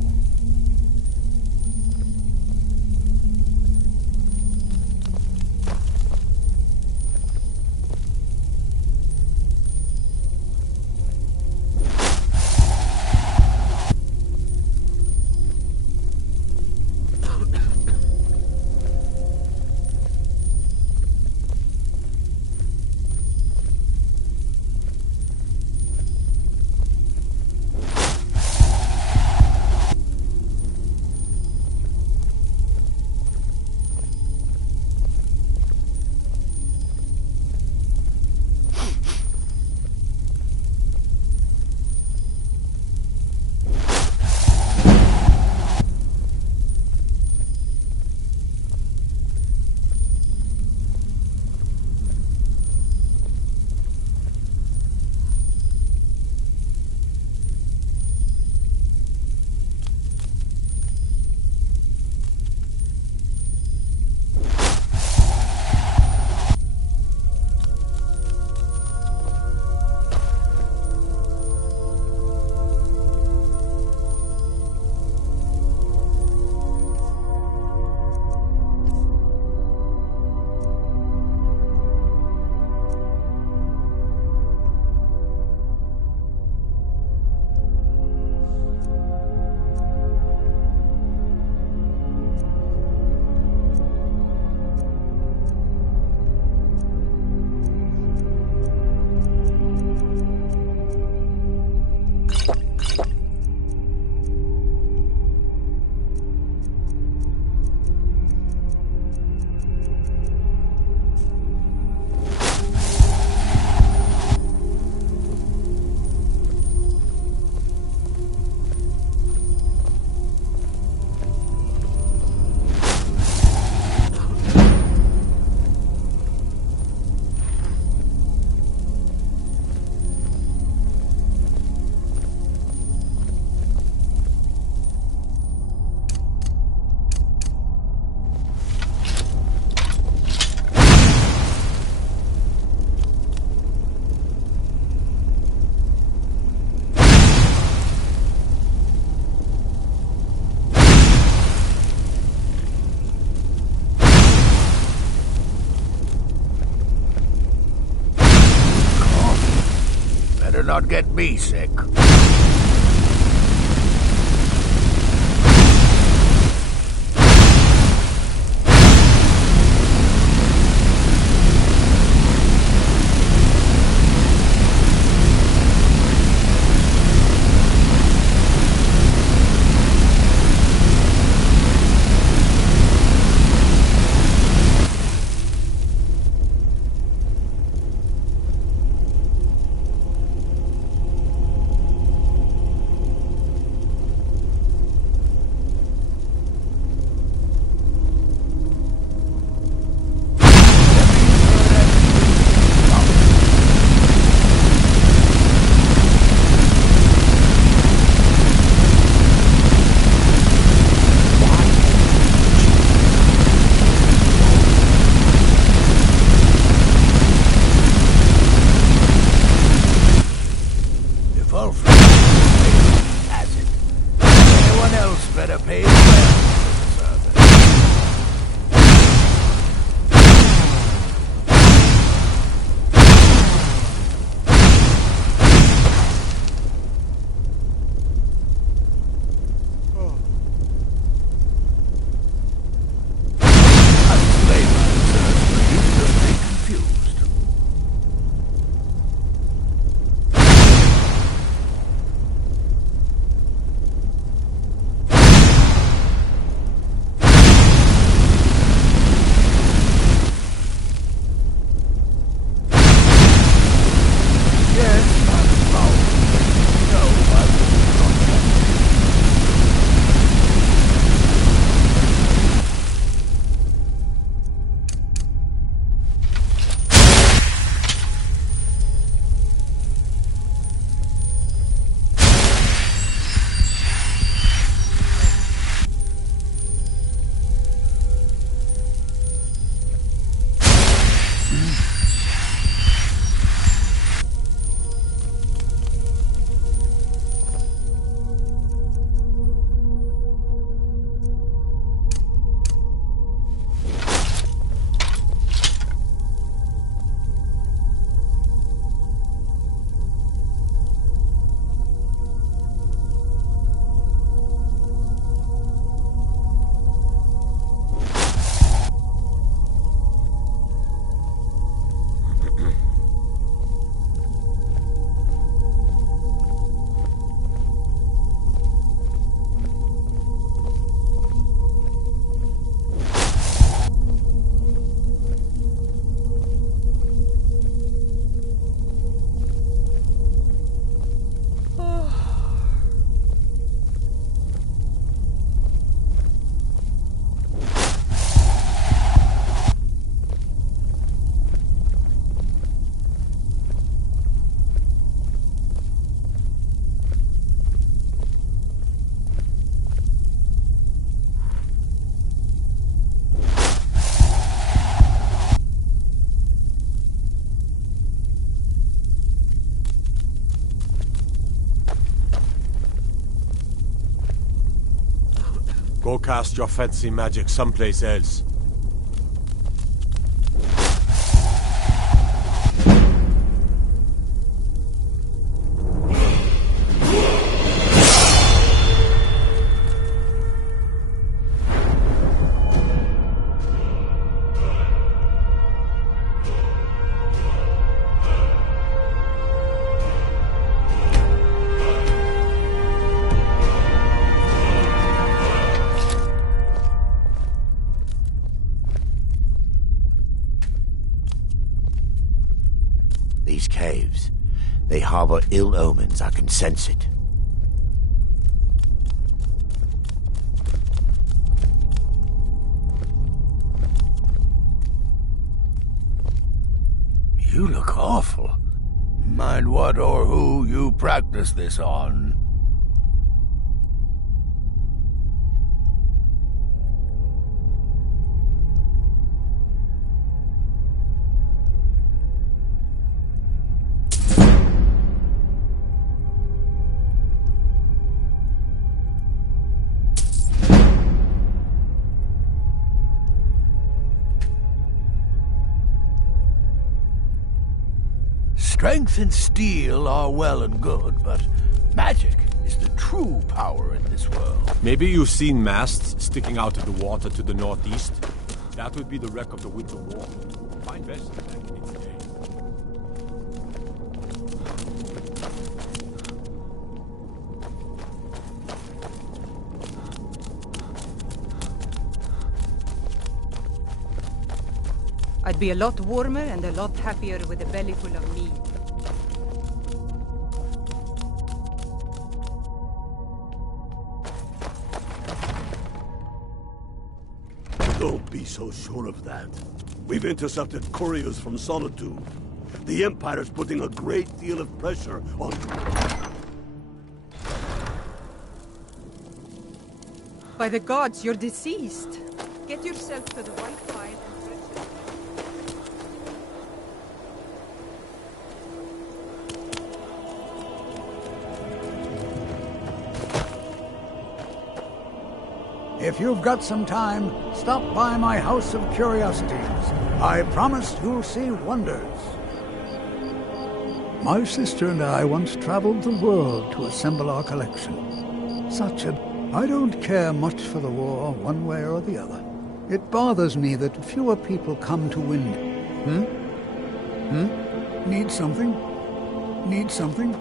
Better not get me sick. Go cast your fancy magic someplace else. These caves, they harbor ill omens, I can sense it. You look awful. Mind what or who you practice this on? Strength and steel are well and good, but magic is the true power in this world. Maybe you've seen masts sticking out of the water to the northeast? That would be the wreck of the Winter War. Fine vessels back in its day. I'd be a lot warmer and a lot happier with a belly full of meat. Don't be so sure of that. We've intercepted couriers from Sonitu. The Empire's putting a great deal of pressure on... By the gods, you're deceased. Get yourself to the White File and If you've got some time, stop by my House of Curiosities. I promise you'll see wonders. My sister and I once traveled the world to assemble our collection. Such a... I don't care much for the war, one way or the other. It bothers me that fewer people come to Wind. Need something? Need something?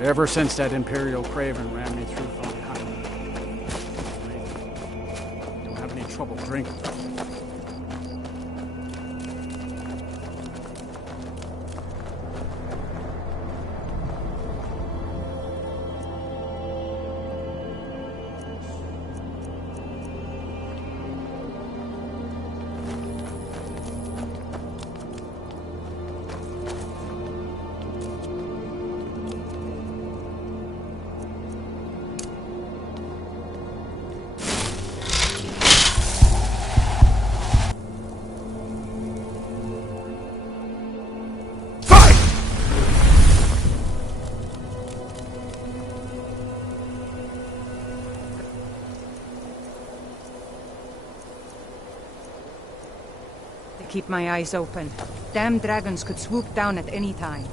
Ever since that Imperial Craven ran me through Valley Highland, I don't have any trouble drinking. keep my eyes open. Damn dragons could swoop down at any time.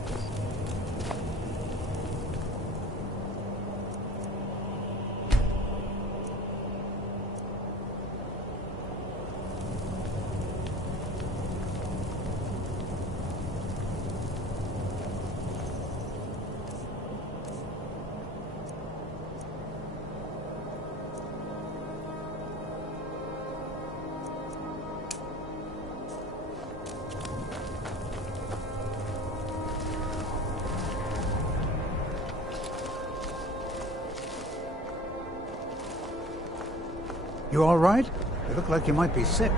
You all right? You look like you might be sick.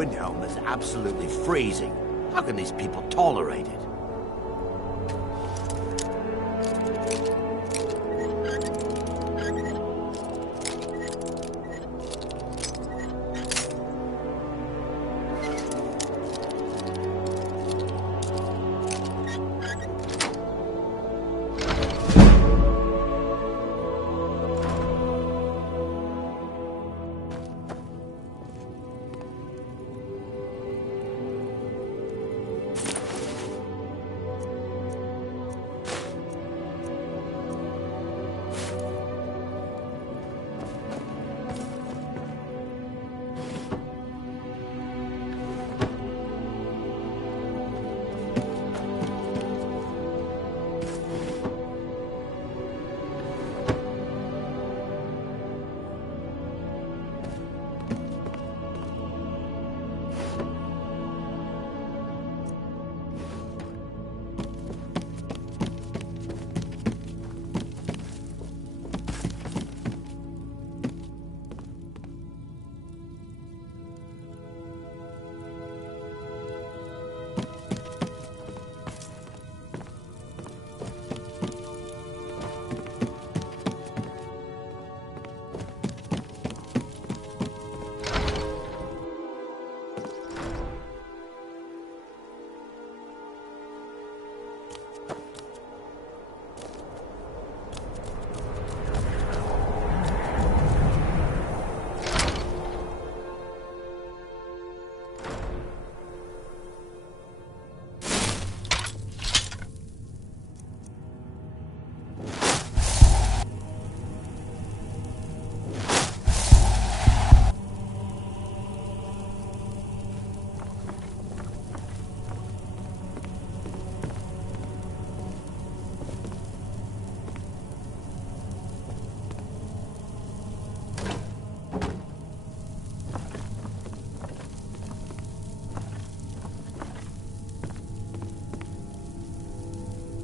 Windhelm is absolutely freezing. How can these people tolerate it?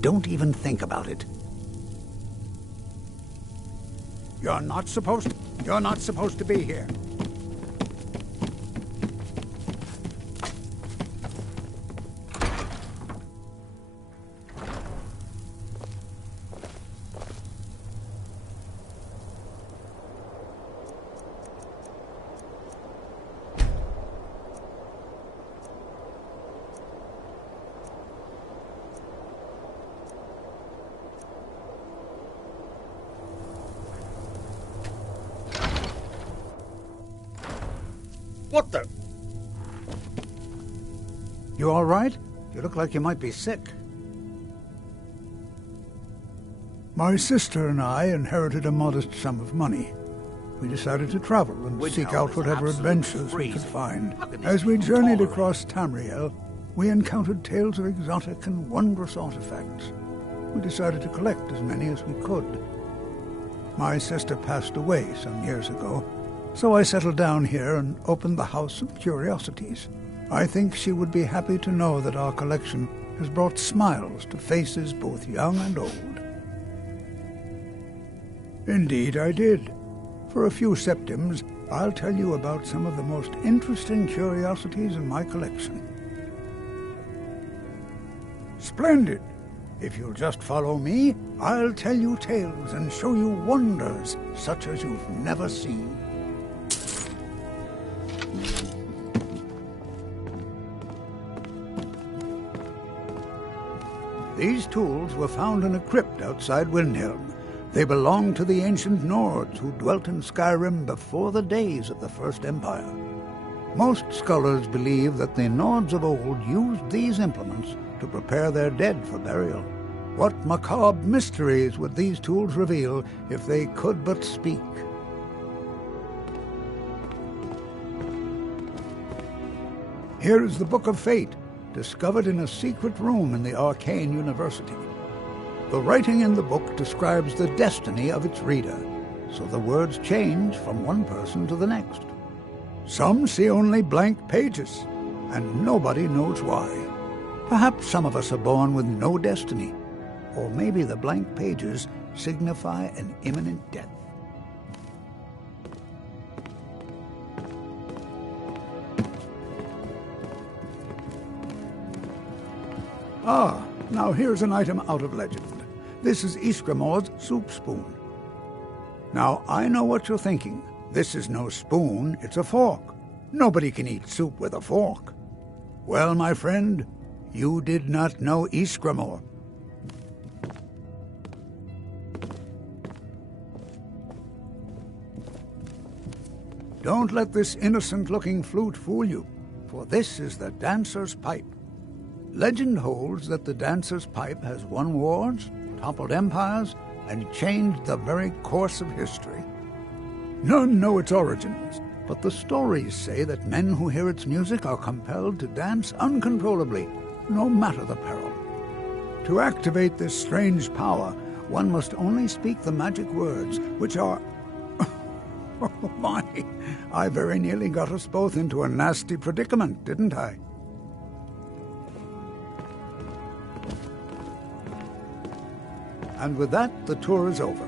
Don't even think about it. You're not supposed to be here. What the? You all right? You look like you might be sick. My sister and I inherited a modest sum of money. We decided to travel and seek out whatever adventures we could find. As we journeyed across Tamriel, we encountered tales of exotic and wondrous artifacts. We decided to collect as many as we could. My sister passed away some years ago, so I settled down here and opened the House of Curiosities. I think she would be happy to know that our collection has brought smiles to faces both young and old. Indeed I did. For a few septims, I'll tell you about some of the most interesting curiosities in my collection. Splendid! If you'll just follow me, I'll tell you tales and show you wonders such as you've never seen. These tools were found in a crypt outside Windhelm. They belonged to the ancient Nords who dwelt in Skyrim before the days of the First Empire. Most scholars believe that the Nords of old used these implements to prepare their dead for burial. What macabre mysteries would these tools reveal if they could but speak? Here is the Book of Fate, discovered in a secret room in the Arcane University. The writing in the book describes the destiny of its reader, so the words change from one person to the next. Some see only blank pages, and nobody knows why. Perhaps some of us are born with no destiny, or maybe the blank pages signify an imminent death. Ah, now here's an item out of legend. This is Ysgramor's soup spoon. Now, I know what you're thinking. This is no spoon, it's a fork. Nobody can eat soup with a fork. Well, my friend, you did not know Ysgramor. Don't let this innocent-looking flute fool you, for this is the dancer's pipe. Legend holds that the dancer's pipe has won wars, toppled empires, and changed the very course of history. None know its origins, but the stories say that men who hear its music are compelled to dance uncontrollably, no matter the peril. To activate this strange power, one must only speak the magic words, which are... Oh my, I very nearly got us both into a nasty predicament, didn't I? And with that, the tour is over.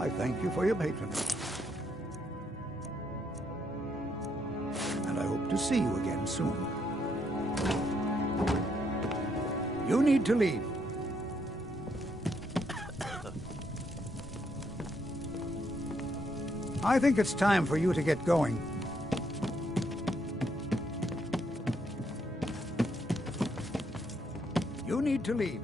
I thank you for your patronage. And I hope to see you again soon. You need to leave. I think it's time for you to get going. You need to leave.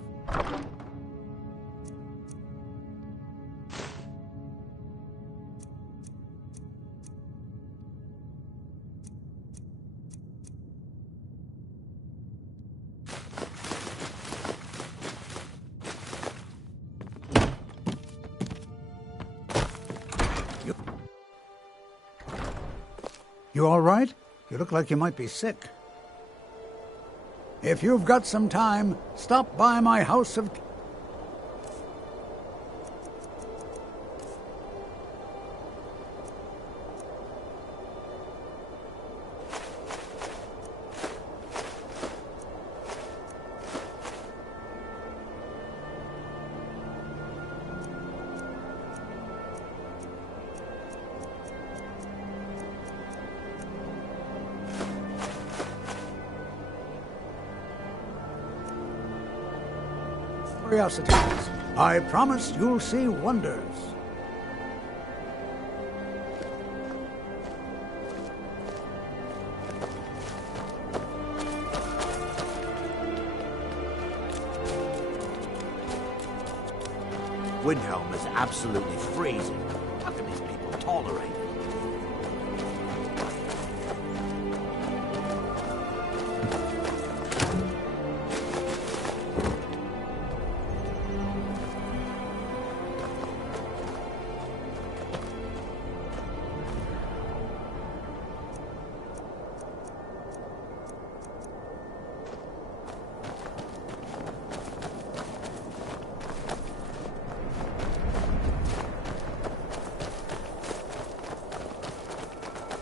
You all right? You look like you might be sick. If you've got some time, stop by my House of... Curiosities. I promise you'll see wonders. Winterhope is absolutely freezing. How can these people tolerate it?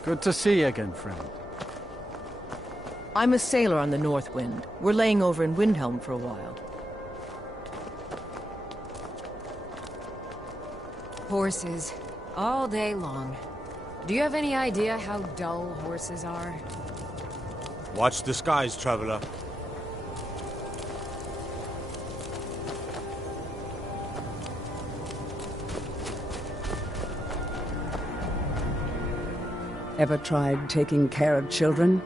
Good to see you again, friend. I'm a sailor on the North Wind. We're laying over in Windhelm for a while. Horses. All day long. Do you have any idea how dull horses are? Watch the skies, traveler. Ever tried taking care of children?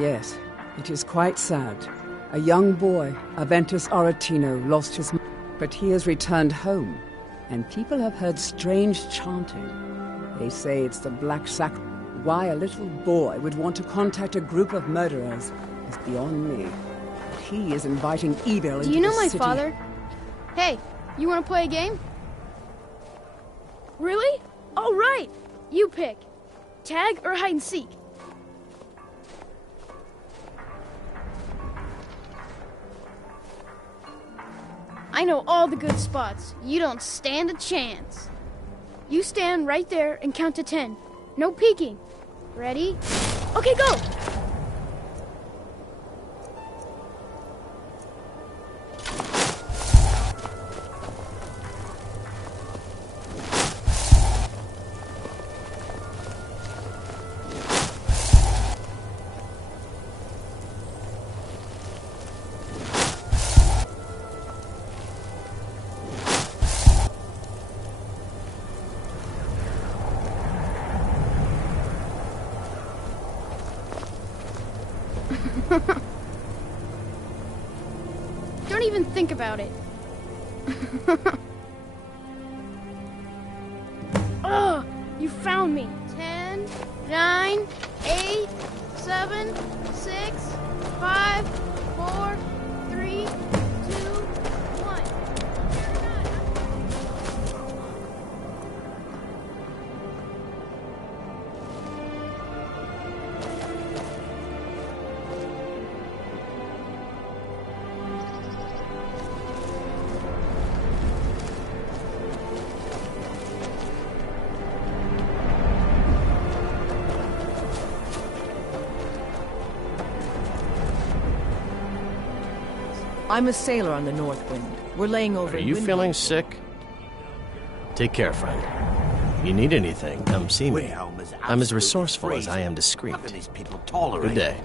Yes, it is quite sad. A young boy, Aventus Aretino, lost his mother, but he has returned home, and people have heard strange chanting. They say it's the Black Sack. Why a little boy would want to contact a group of murderers is beyond me. He is inviting evil into the city. Do you know my father? Hey, you want to play a game? Really? All right. You pick. Tag or hide and seek? I know all the good spots. You don't stand a chance. You stand right there and count to 10. No peeking. Ready? Okay, go! Don't even think about it. Ugh! You found me. 10, 9, 8, 7, 6, 5, 4, 3, 2, 1. I'm a sailor on the North Wind. We're laying over Are in you Winterhope. feeling sick? Take care, friend. If you need anything, come see me. I'm as resourceful as I am discreet. How can these people tolerate Good day.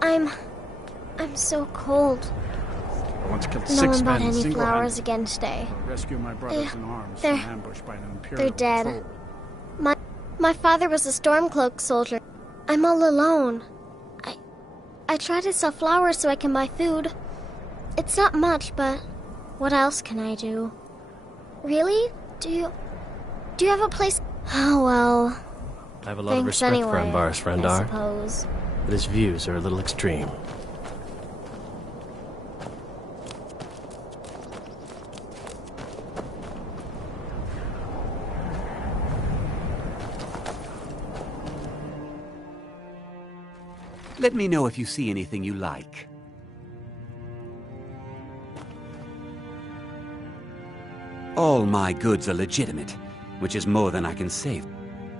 I'm so cold. I once killed No 6 one bought men any single-handedly flowers again today. to rescue my brothers in arms they're- from ambush by an They're Imperial dead. patrol. My father was a Stormcloak soldier. I'm all alone. I try to sell flowers so I can buy food. It's not much, but what else can I do? Really? Do you have a place? Oh well. I have a lot of Thanks respect for anyway, Ambar's I Frendar, suppose. but his views are a little extreme. Let me know if you see anything you like. All my goods are legitimate, which is more than I can say.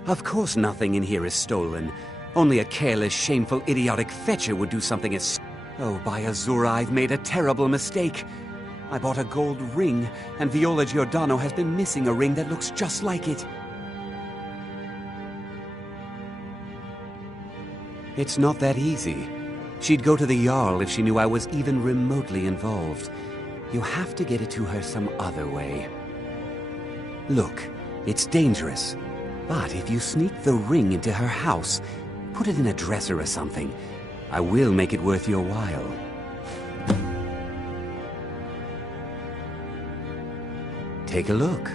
Of course nothing in here is stolen. Only a careless, shameful, idiotic fetcher would do something as... Oh, by Azura, I've made a terrible mistake. I bought a gold ring, and Viola Giordano has been missing a ring that looks just like it. It's not that easy. She'd go to the Jarl if she knew I was even remotely involved. You have to get it to her some other way. Look, it's dangerous. But if you sneak the ring into her house, put it in a dresser or something, I will make it worth your while. Take a look.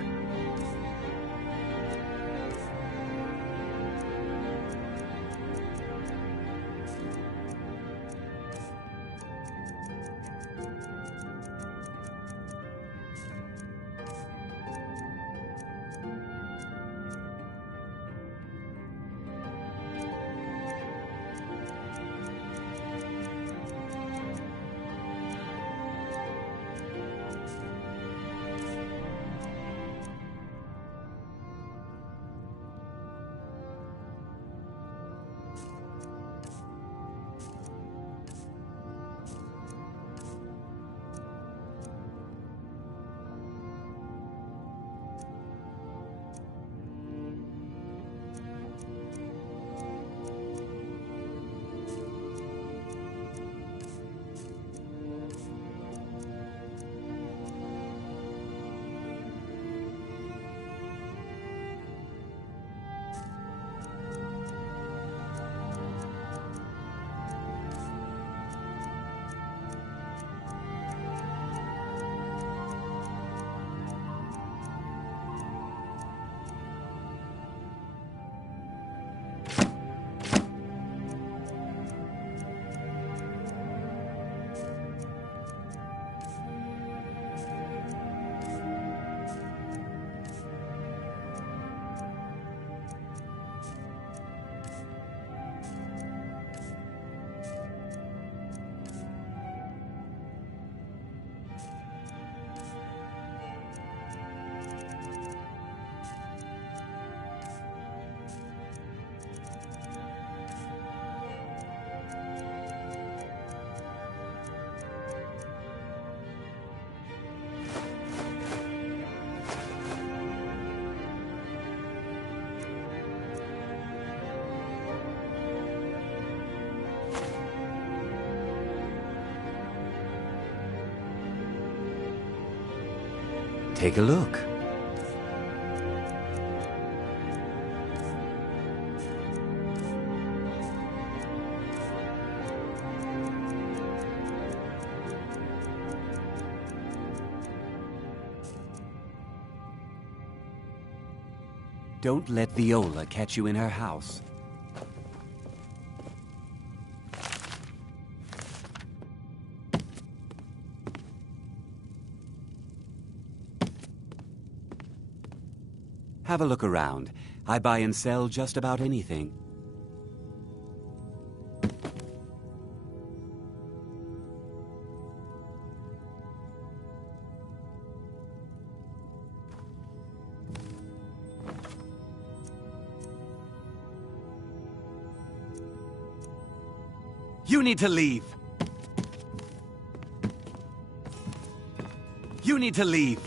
Take a look. Don't let Viola catch you in her house. Have a look around. I buy and sell just about anything. You need to leave. You need to leave.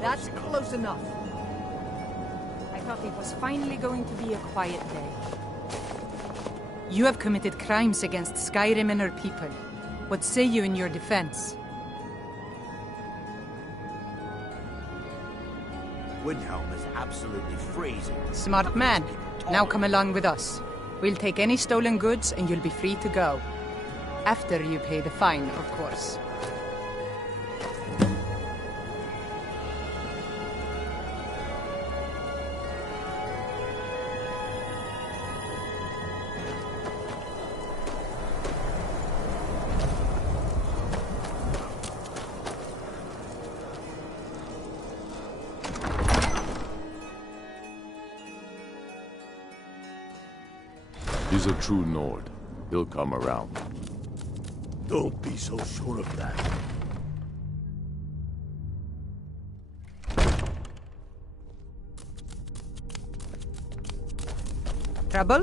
That's close enough. I thought it was finally going to be a quiet day. You have committed crimes against Skyrim and her people. What say you in your defense? Windhelm is absolutely freezing. Smart man. Now come along with us. We'll take any stolen goods and you'll be free to go. After you pay the fine, of course. He's a true Nord. He'll come around. Don't be so sure of that. Trouble?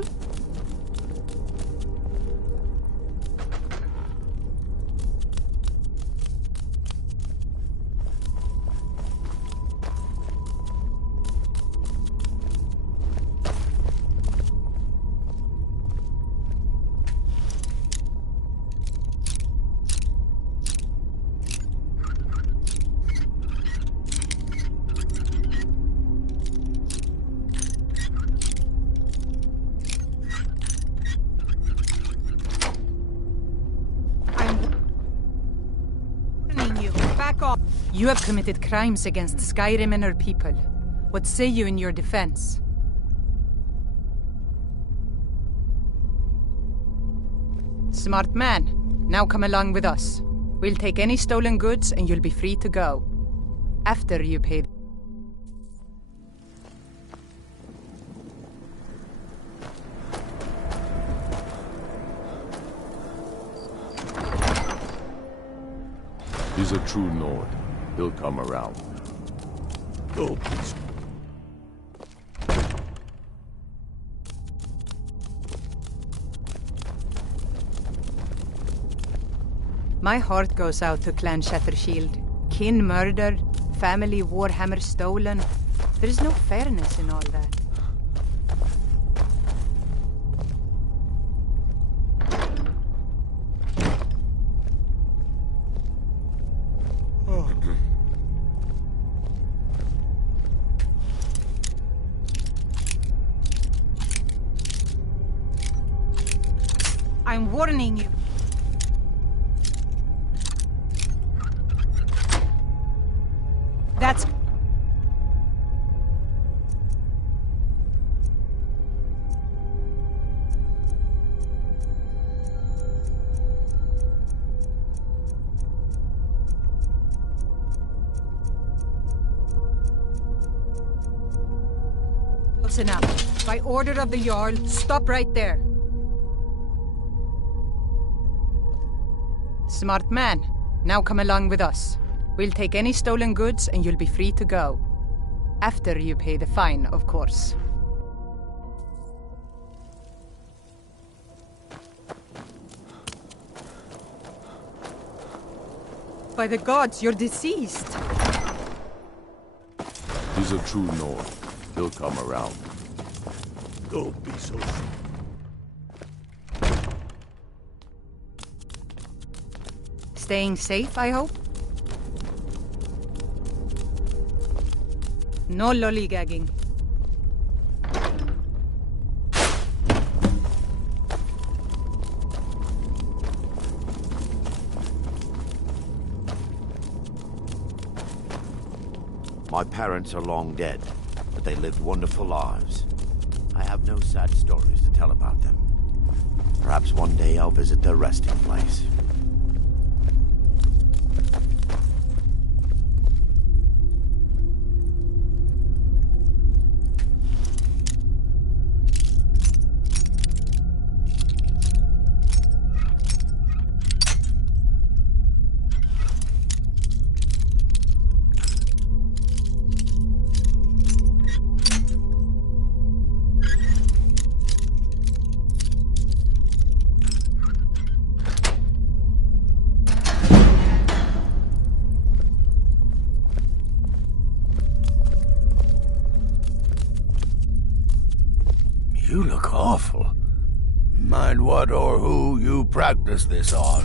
You have committed crimes against Skyrim and her people. What say you in your defense? Smart man. Now come along with us. We'll take any stolen goods and you'll be free to go. After you pay... He's a true Nord. He'll come around. Don't be... My heart goes out to Clan Shattershield. Kin murdered, family Warhammer stolen. There is no fairness in all that. I'm warning you. That's... Close enough. By order of the Jarl, stop right there. Smart man. Now come along with us. We'll take any stolen goods and you'll be free to go. After you pay the fine, of course. By the gods, you're deceased. He's a true Nord. He'll come around. Don't be so sure. Staying safe, I hope? No lollygagging. My parents are long dead, but they lived wonderful lives. I have no sad stories to tell about them. Perhaps one day I'll visit their resting place. You look awful. Mind what or who you practice this on.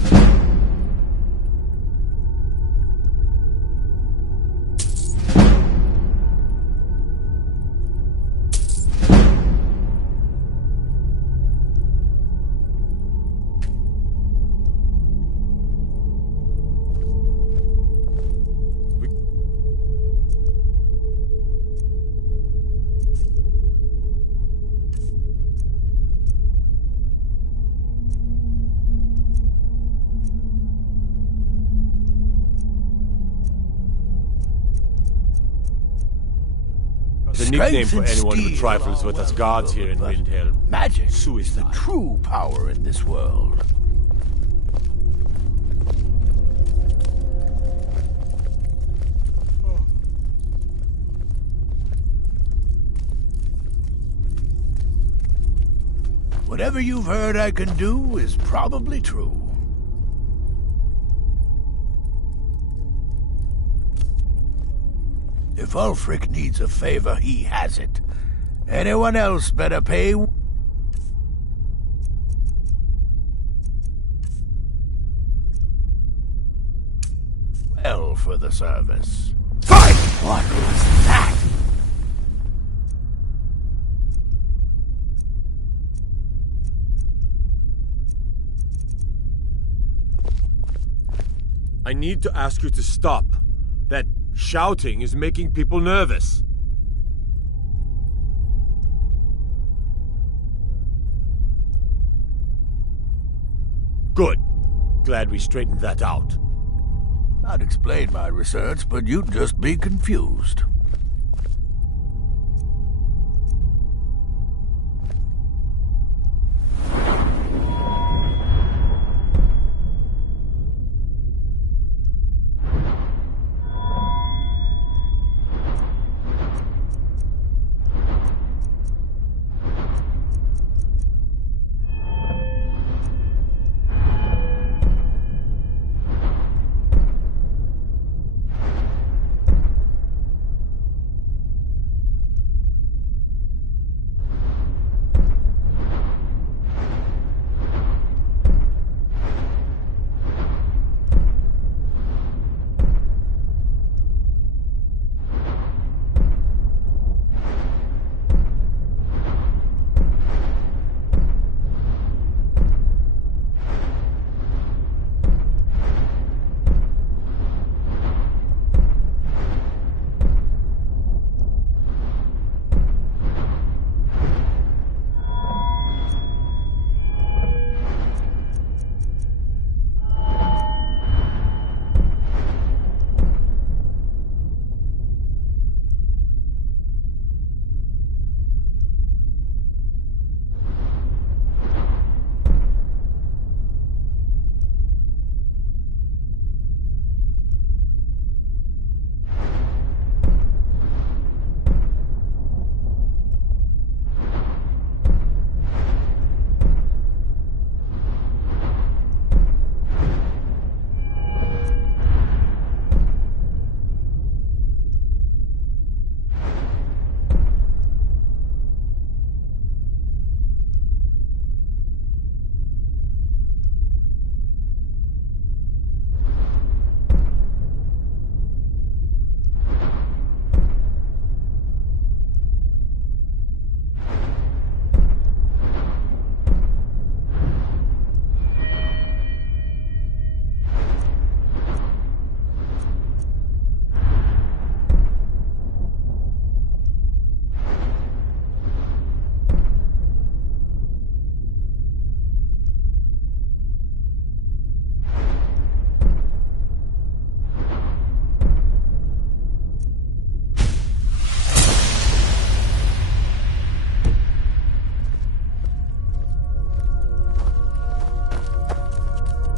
The nickname for anyone who trifles with us gods here in Windhelm. Magic is the true power in this world. Whatever you've heard I can do is probably true. If Ulfric needs a favor, he has it. Anyone else better pay well for the service. Fight! What was that? I need to ask you to stop. That shouting is making people nervous. Good. Glad we straightened that out. I'd explain my research, but you'd just be confused.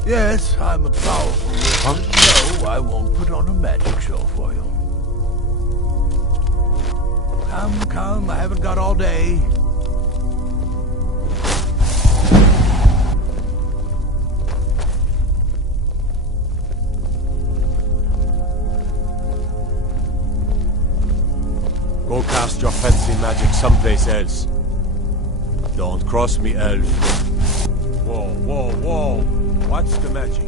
Yes, I'm a powerful wizard. No, I won't put on a magic show for you. Come, I haven't got all day. Go cast your fancy magic someplace else. Don't cross me, elf. Whoa, whoa, whoa. What's the magic?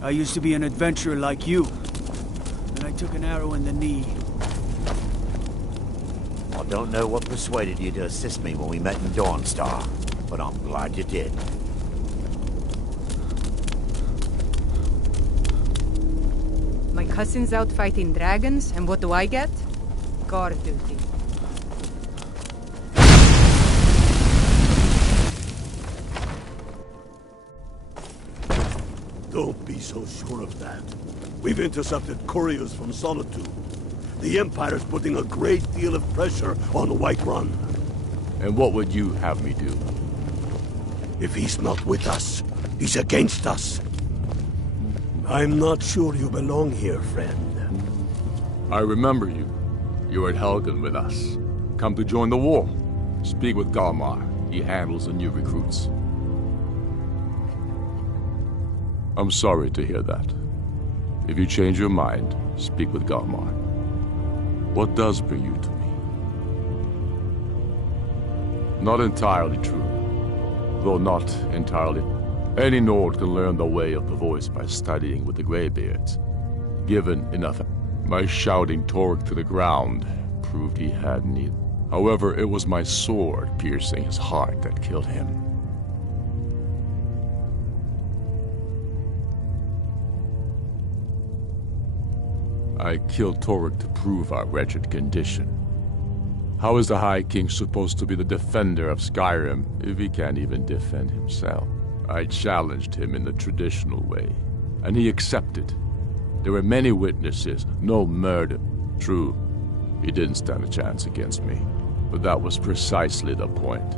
I used to be an adventurer like you. Then I took an arrow in the knee. I don't know what persuaded you to assist me when we met in Dawnstar, but I'm glad you did. My cousin's out fighting dragons, and what do I get? Guard duty. Don't be so sure of that. We've intercepted couriers from Solitude. The Empire's putting a great deal of pressure on the White Run. And what would you have me do? If he's not with us, he's against us. I'm not sure you belong here, friend. I remember you. You were at Helgen with us. Come to join the war. Speak with Galmar. He handles the new recruits. I'm sorry to hear that. If you change your mind, speak with Galmar. What does bring you to me? Not entirely true. Though not entirely. Any Nord can learn the way of the voice by studying with the Greybeards. Given enough, my shouting Torg to the ground proved he had neither. However, it was my sword piercing his heart that killed him. I killed Torg to prove our wretched condition. How is the High King supposed to be the defender of Skyrim if he can't even defend himself? I challenged him in the traditional way, and he accepted. There were many witnesses, no murder. True, he didn't stand a chance against me, but that was precisely the point.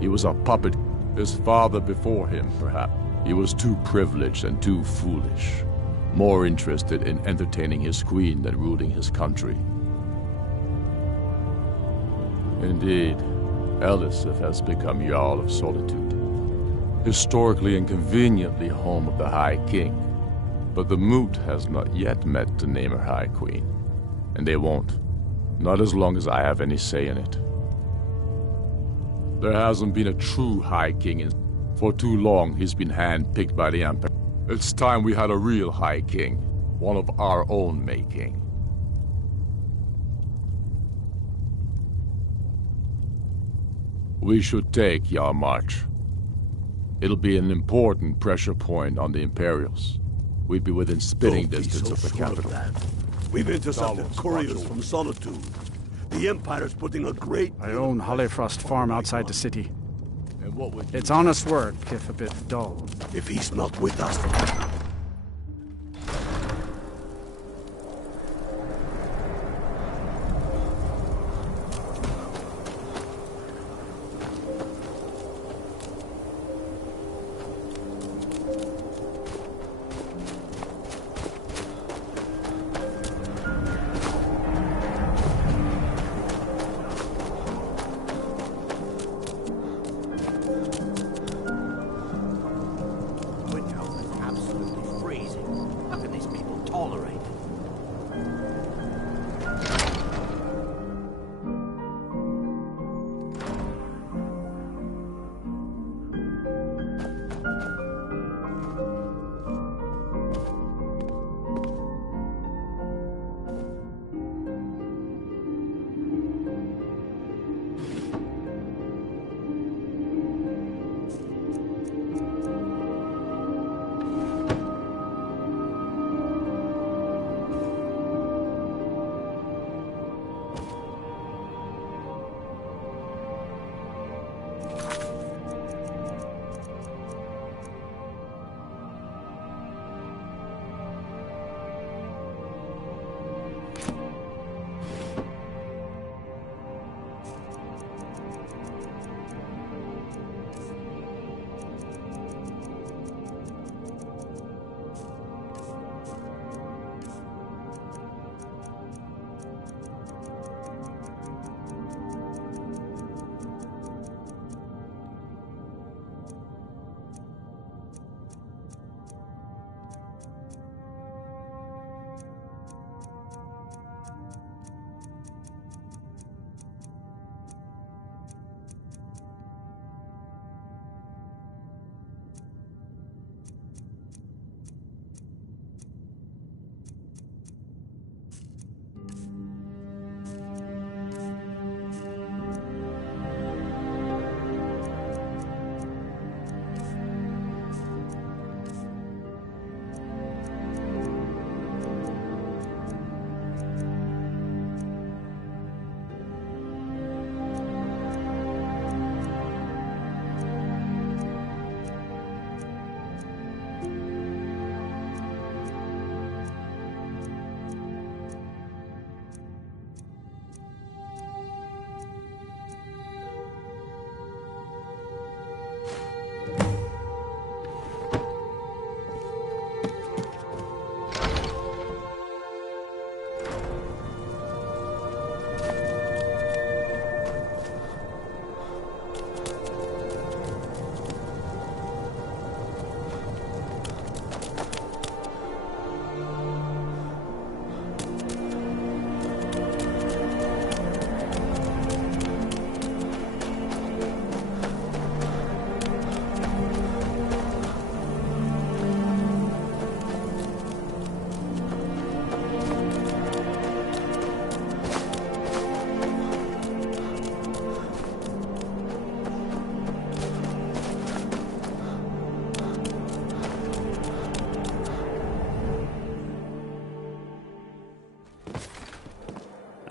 He was a puppet, his father before him, perhaps. He was too privileged and too foolish. More interested in entertaining his queen than ruling his country. Indeed, Elisif has become Jarl of Solitude. Historically and conveniently home of the High King. But the Moot has not yet met to name her High Queen. And they won't. Not as long as I have any say in it. There hasn't been a true High King in... For too long, he's been hand-picked by the Emperor. It's time we had a real High King, one of our own making. We should take Yarmarch. It'll be an important pressure point on the Imperials. We'd be within spitting distance of the capital. We've intercepted couriers from Solitude. The Empire's putting a great... I own Hollyfrost Farm outside the city. It's honest work, if a bit dull. If he's not with us...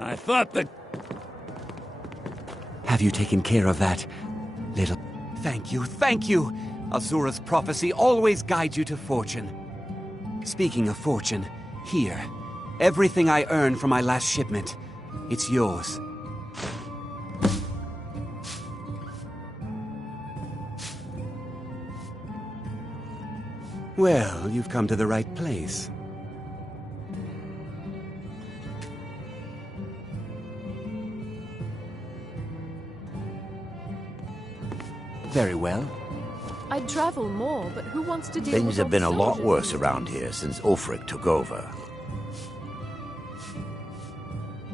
I thought the... Have you taken care of that, little... Thank you, thank you! Azura's prophecy always guides you to fortune. Speaking of fortune, here. Everything I earned from my last shipment. It's yours. Well, you've come to the right place. Very well. I'd travel more, but who wants to deal with Things have all been the a lot soldiers? worse around here since Ulfric took over.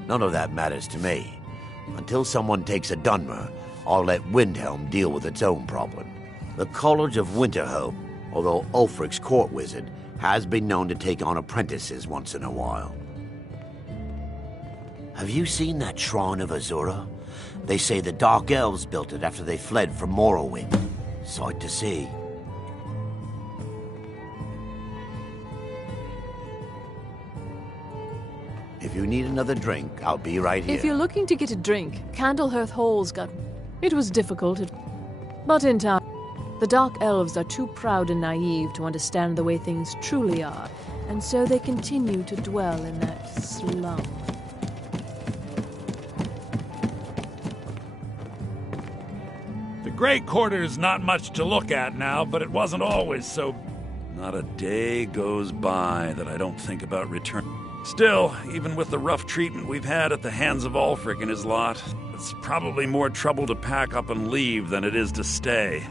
None of that matters to me. Until someone takes a Dunmer, I'll let Windhelm deal with its own problem. The College of Winterhope, although Ulfric's court wizard, has been known to take on apprentices once in a while. Have you seen that shrine of Azura? They say the Dark Elves built it after they fled from Morrowind. Sight to see. If you need another drink, I'll be right here. If you're looking to get a drink, Candlehearth Hall's got... It was difficult, but in time, the Dark Elves are too proud and naive to understand the way things truly are, and so they continue to dwell in that slum. The Grey Quarter's not much to look at now, but it wasn't always so... Not a day goes by that I don't think about return. Still, even with the rough treatment we've had at the hands of Ulfric and his lot, it's probably more trouble to pack up and leave than it is to stay.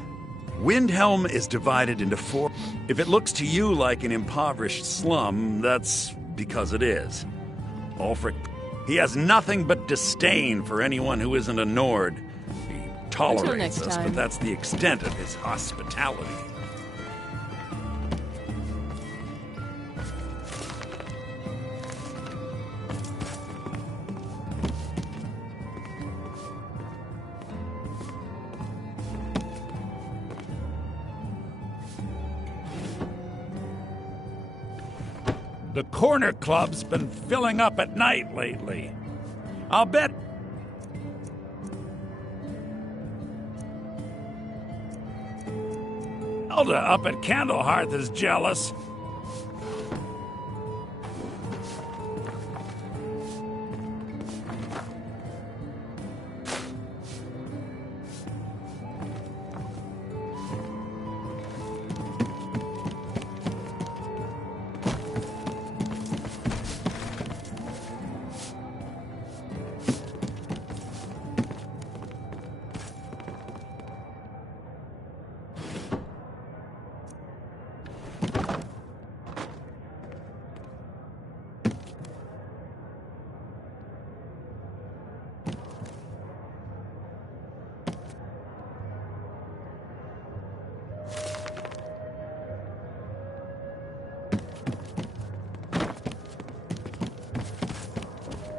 Windhelm is divided into 4. If it looks to you like an impoverished slum, that's because it is. Ulfric, he has nothing but disdain for anyone who isn't a Nord. He tolerates us, but that's the extent of his hospitality. The Corner Club's been filling up at night lately. I'll bet... Elda up at Candlehearth is jealous.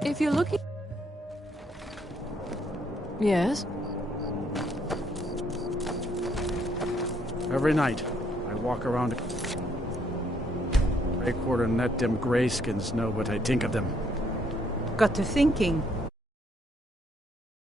If you're looking... Yes? Every night, I walk around... Grey Quarter and let them greyskins know what I think of them. Got to thinking.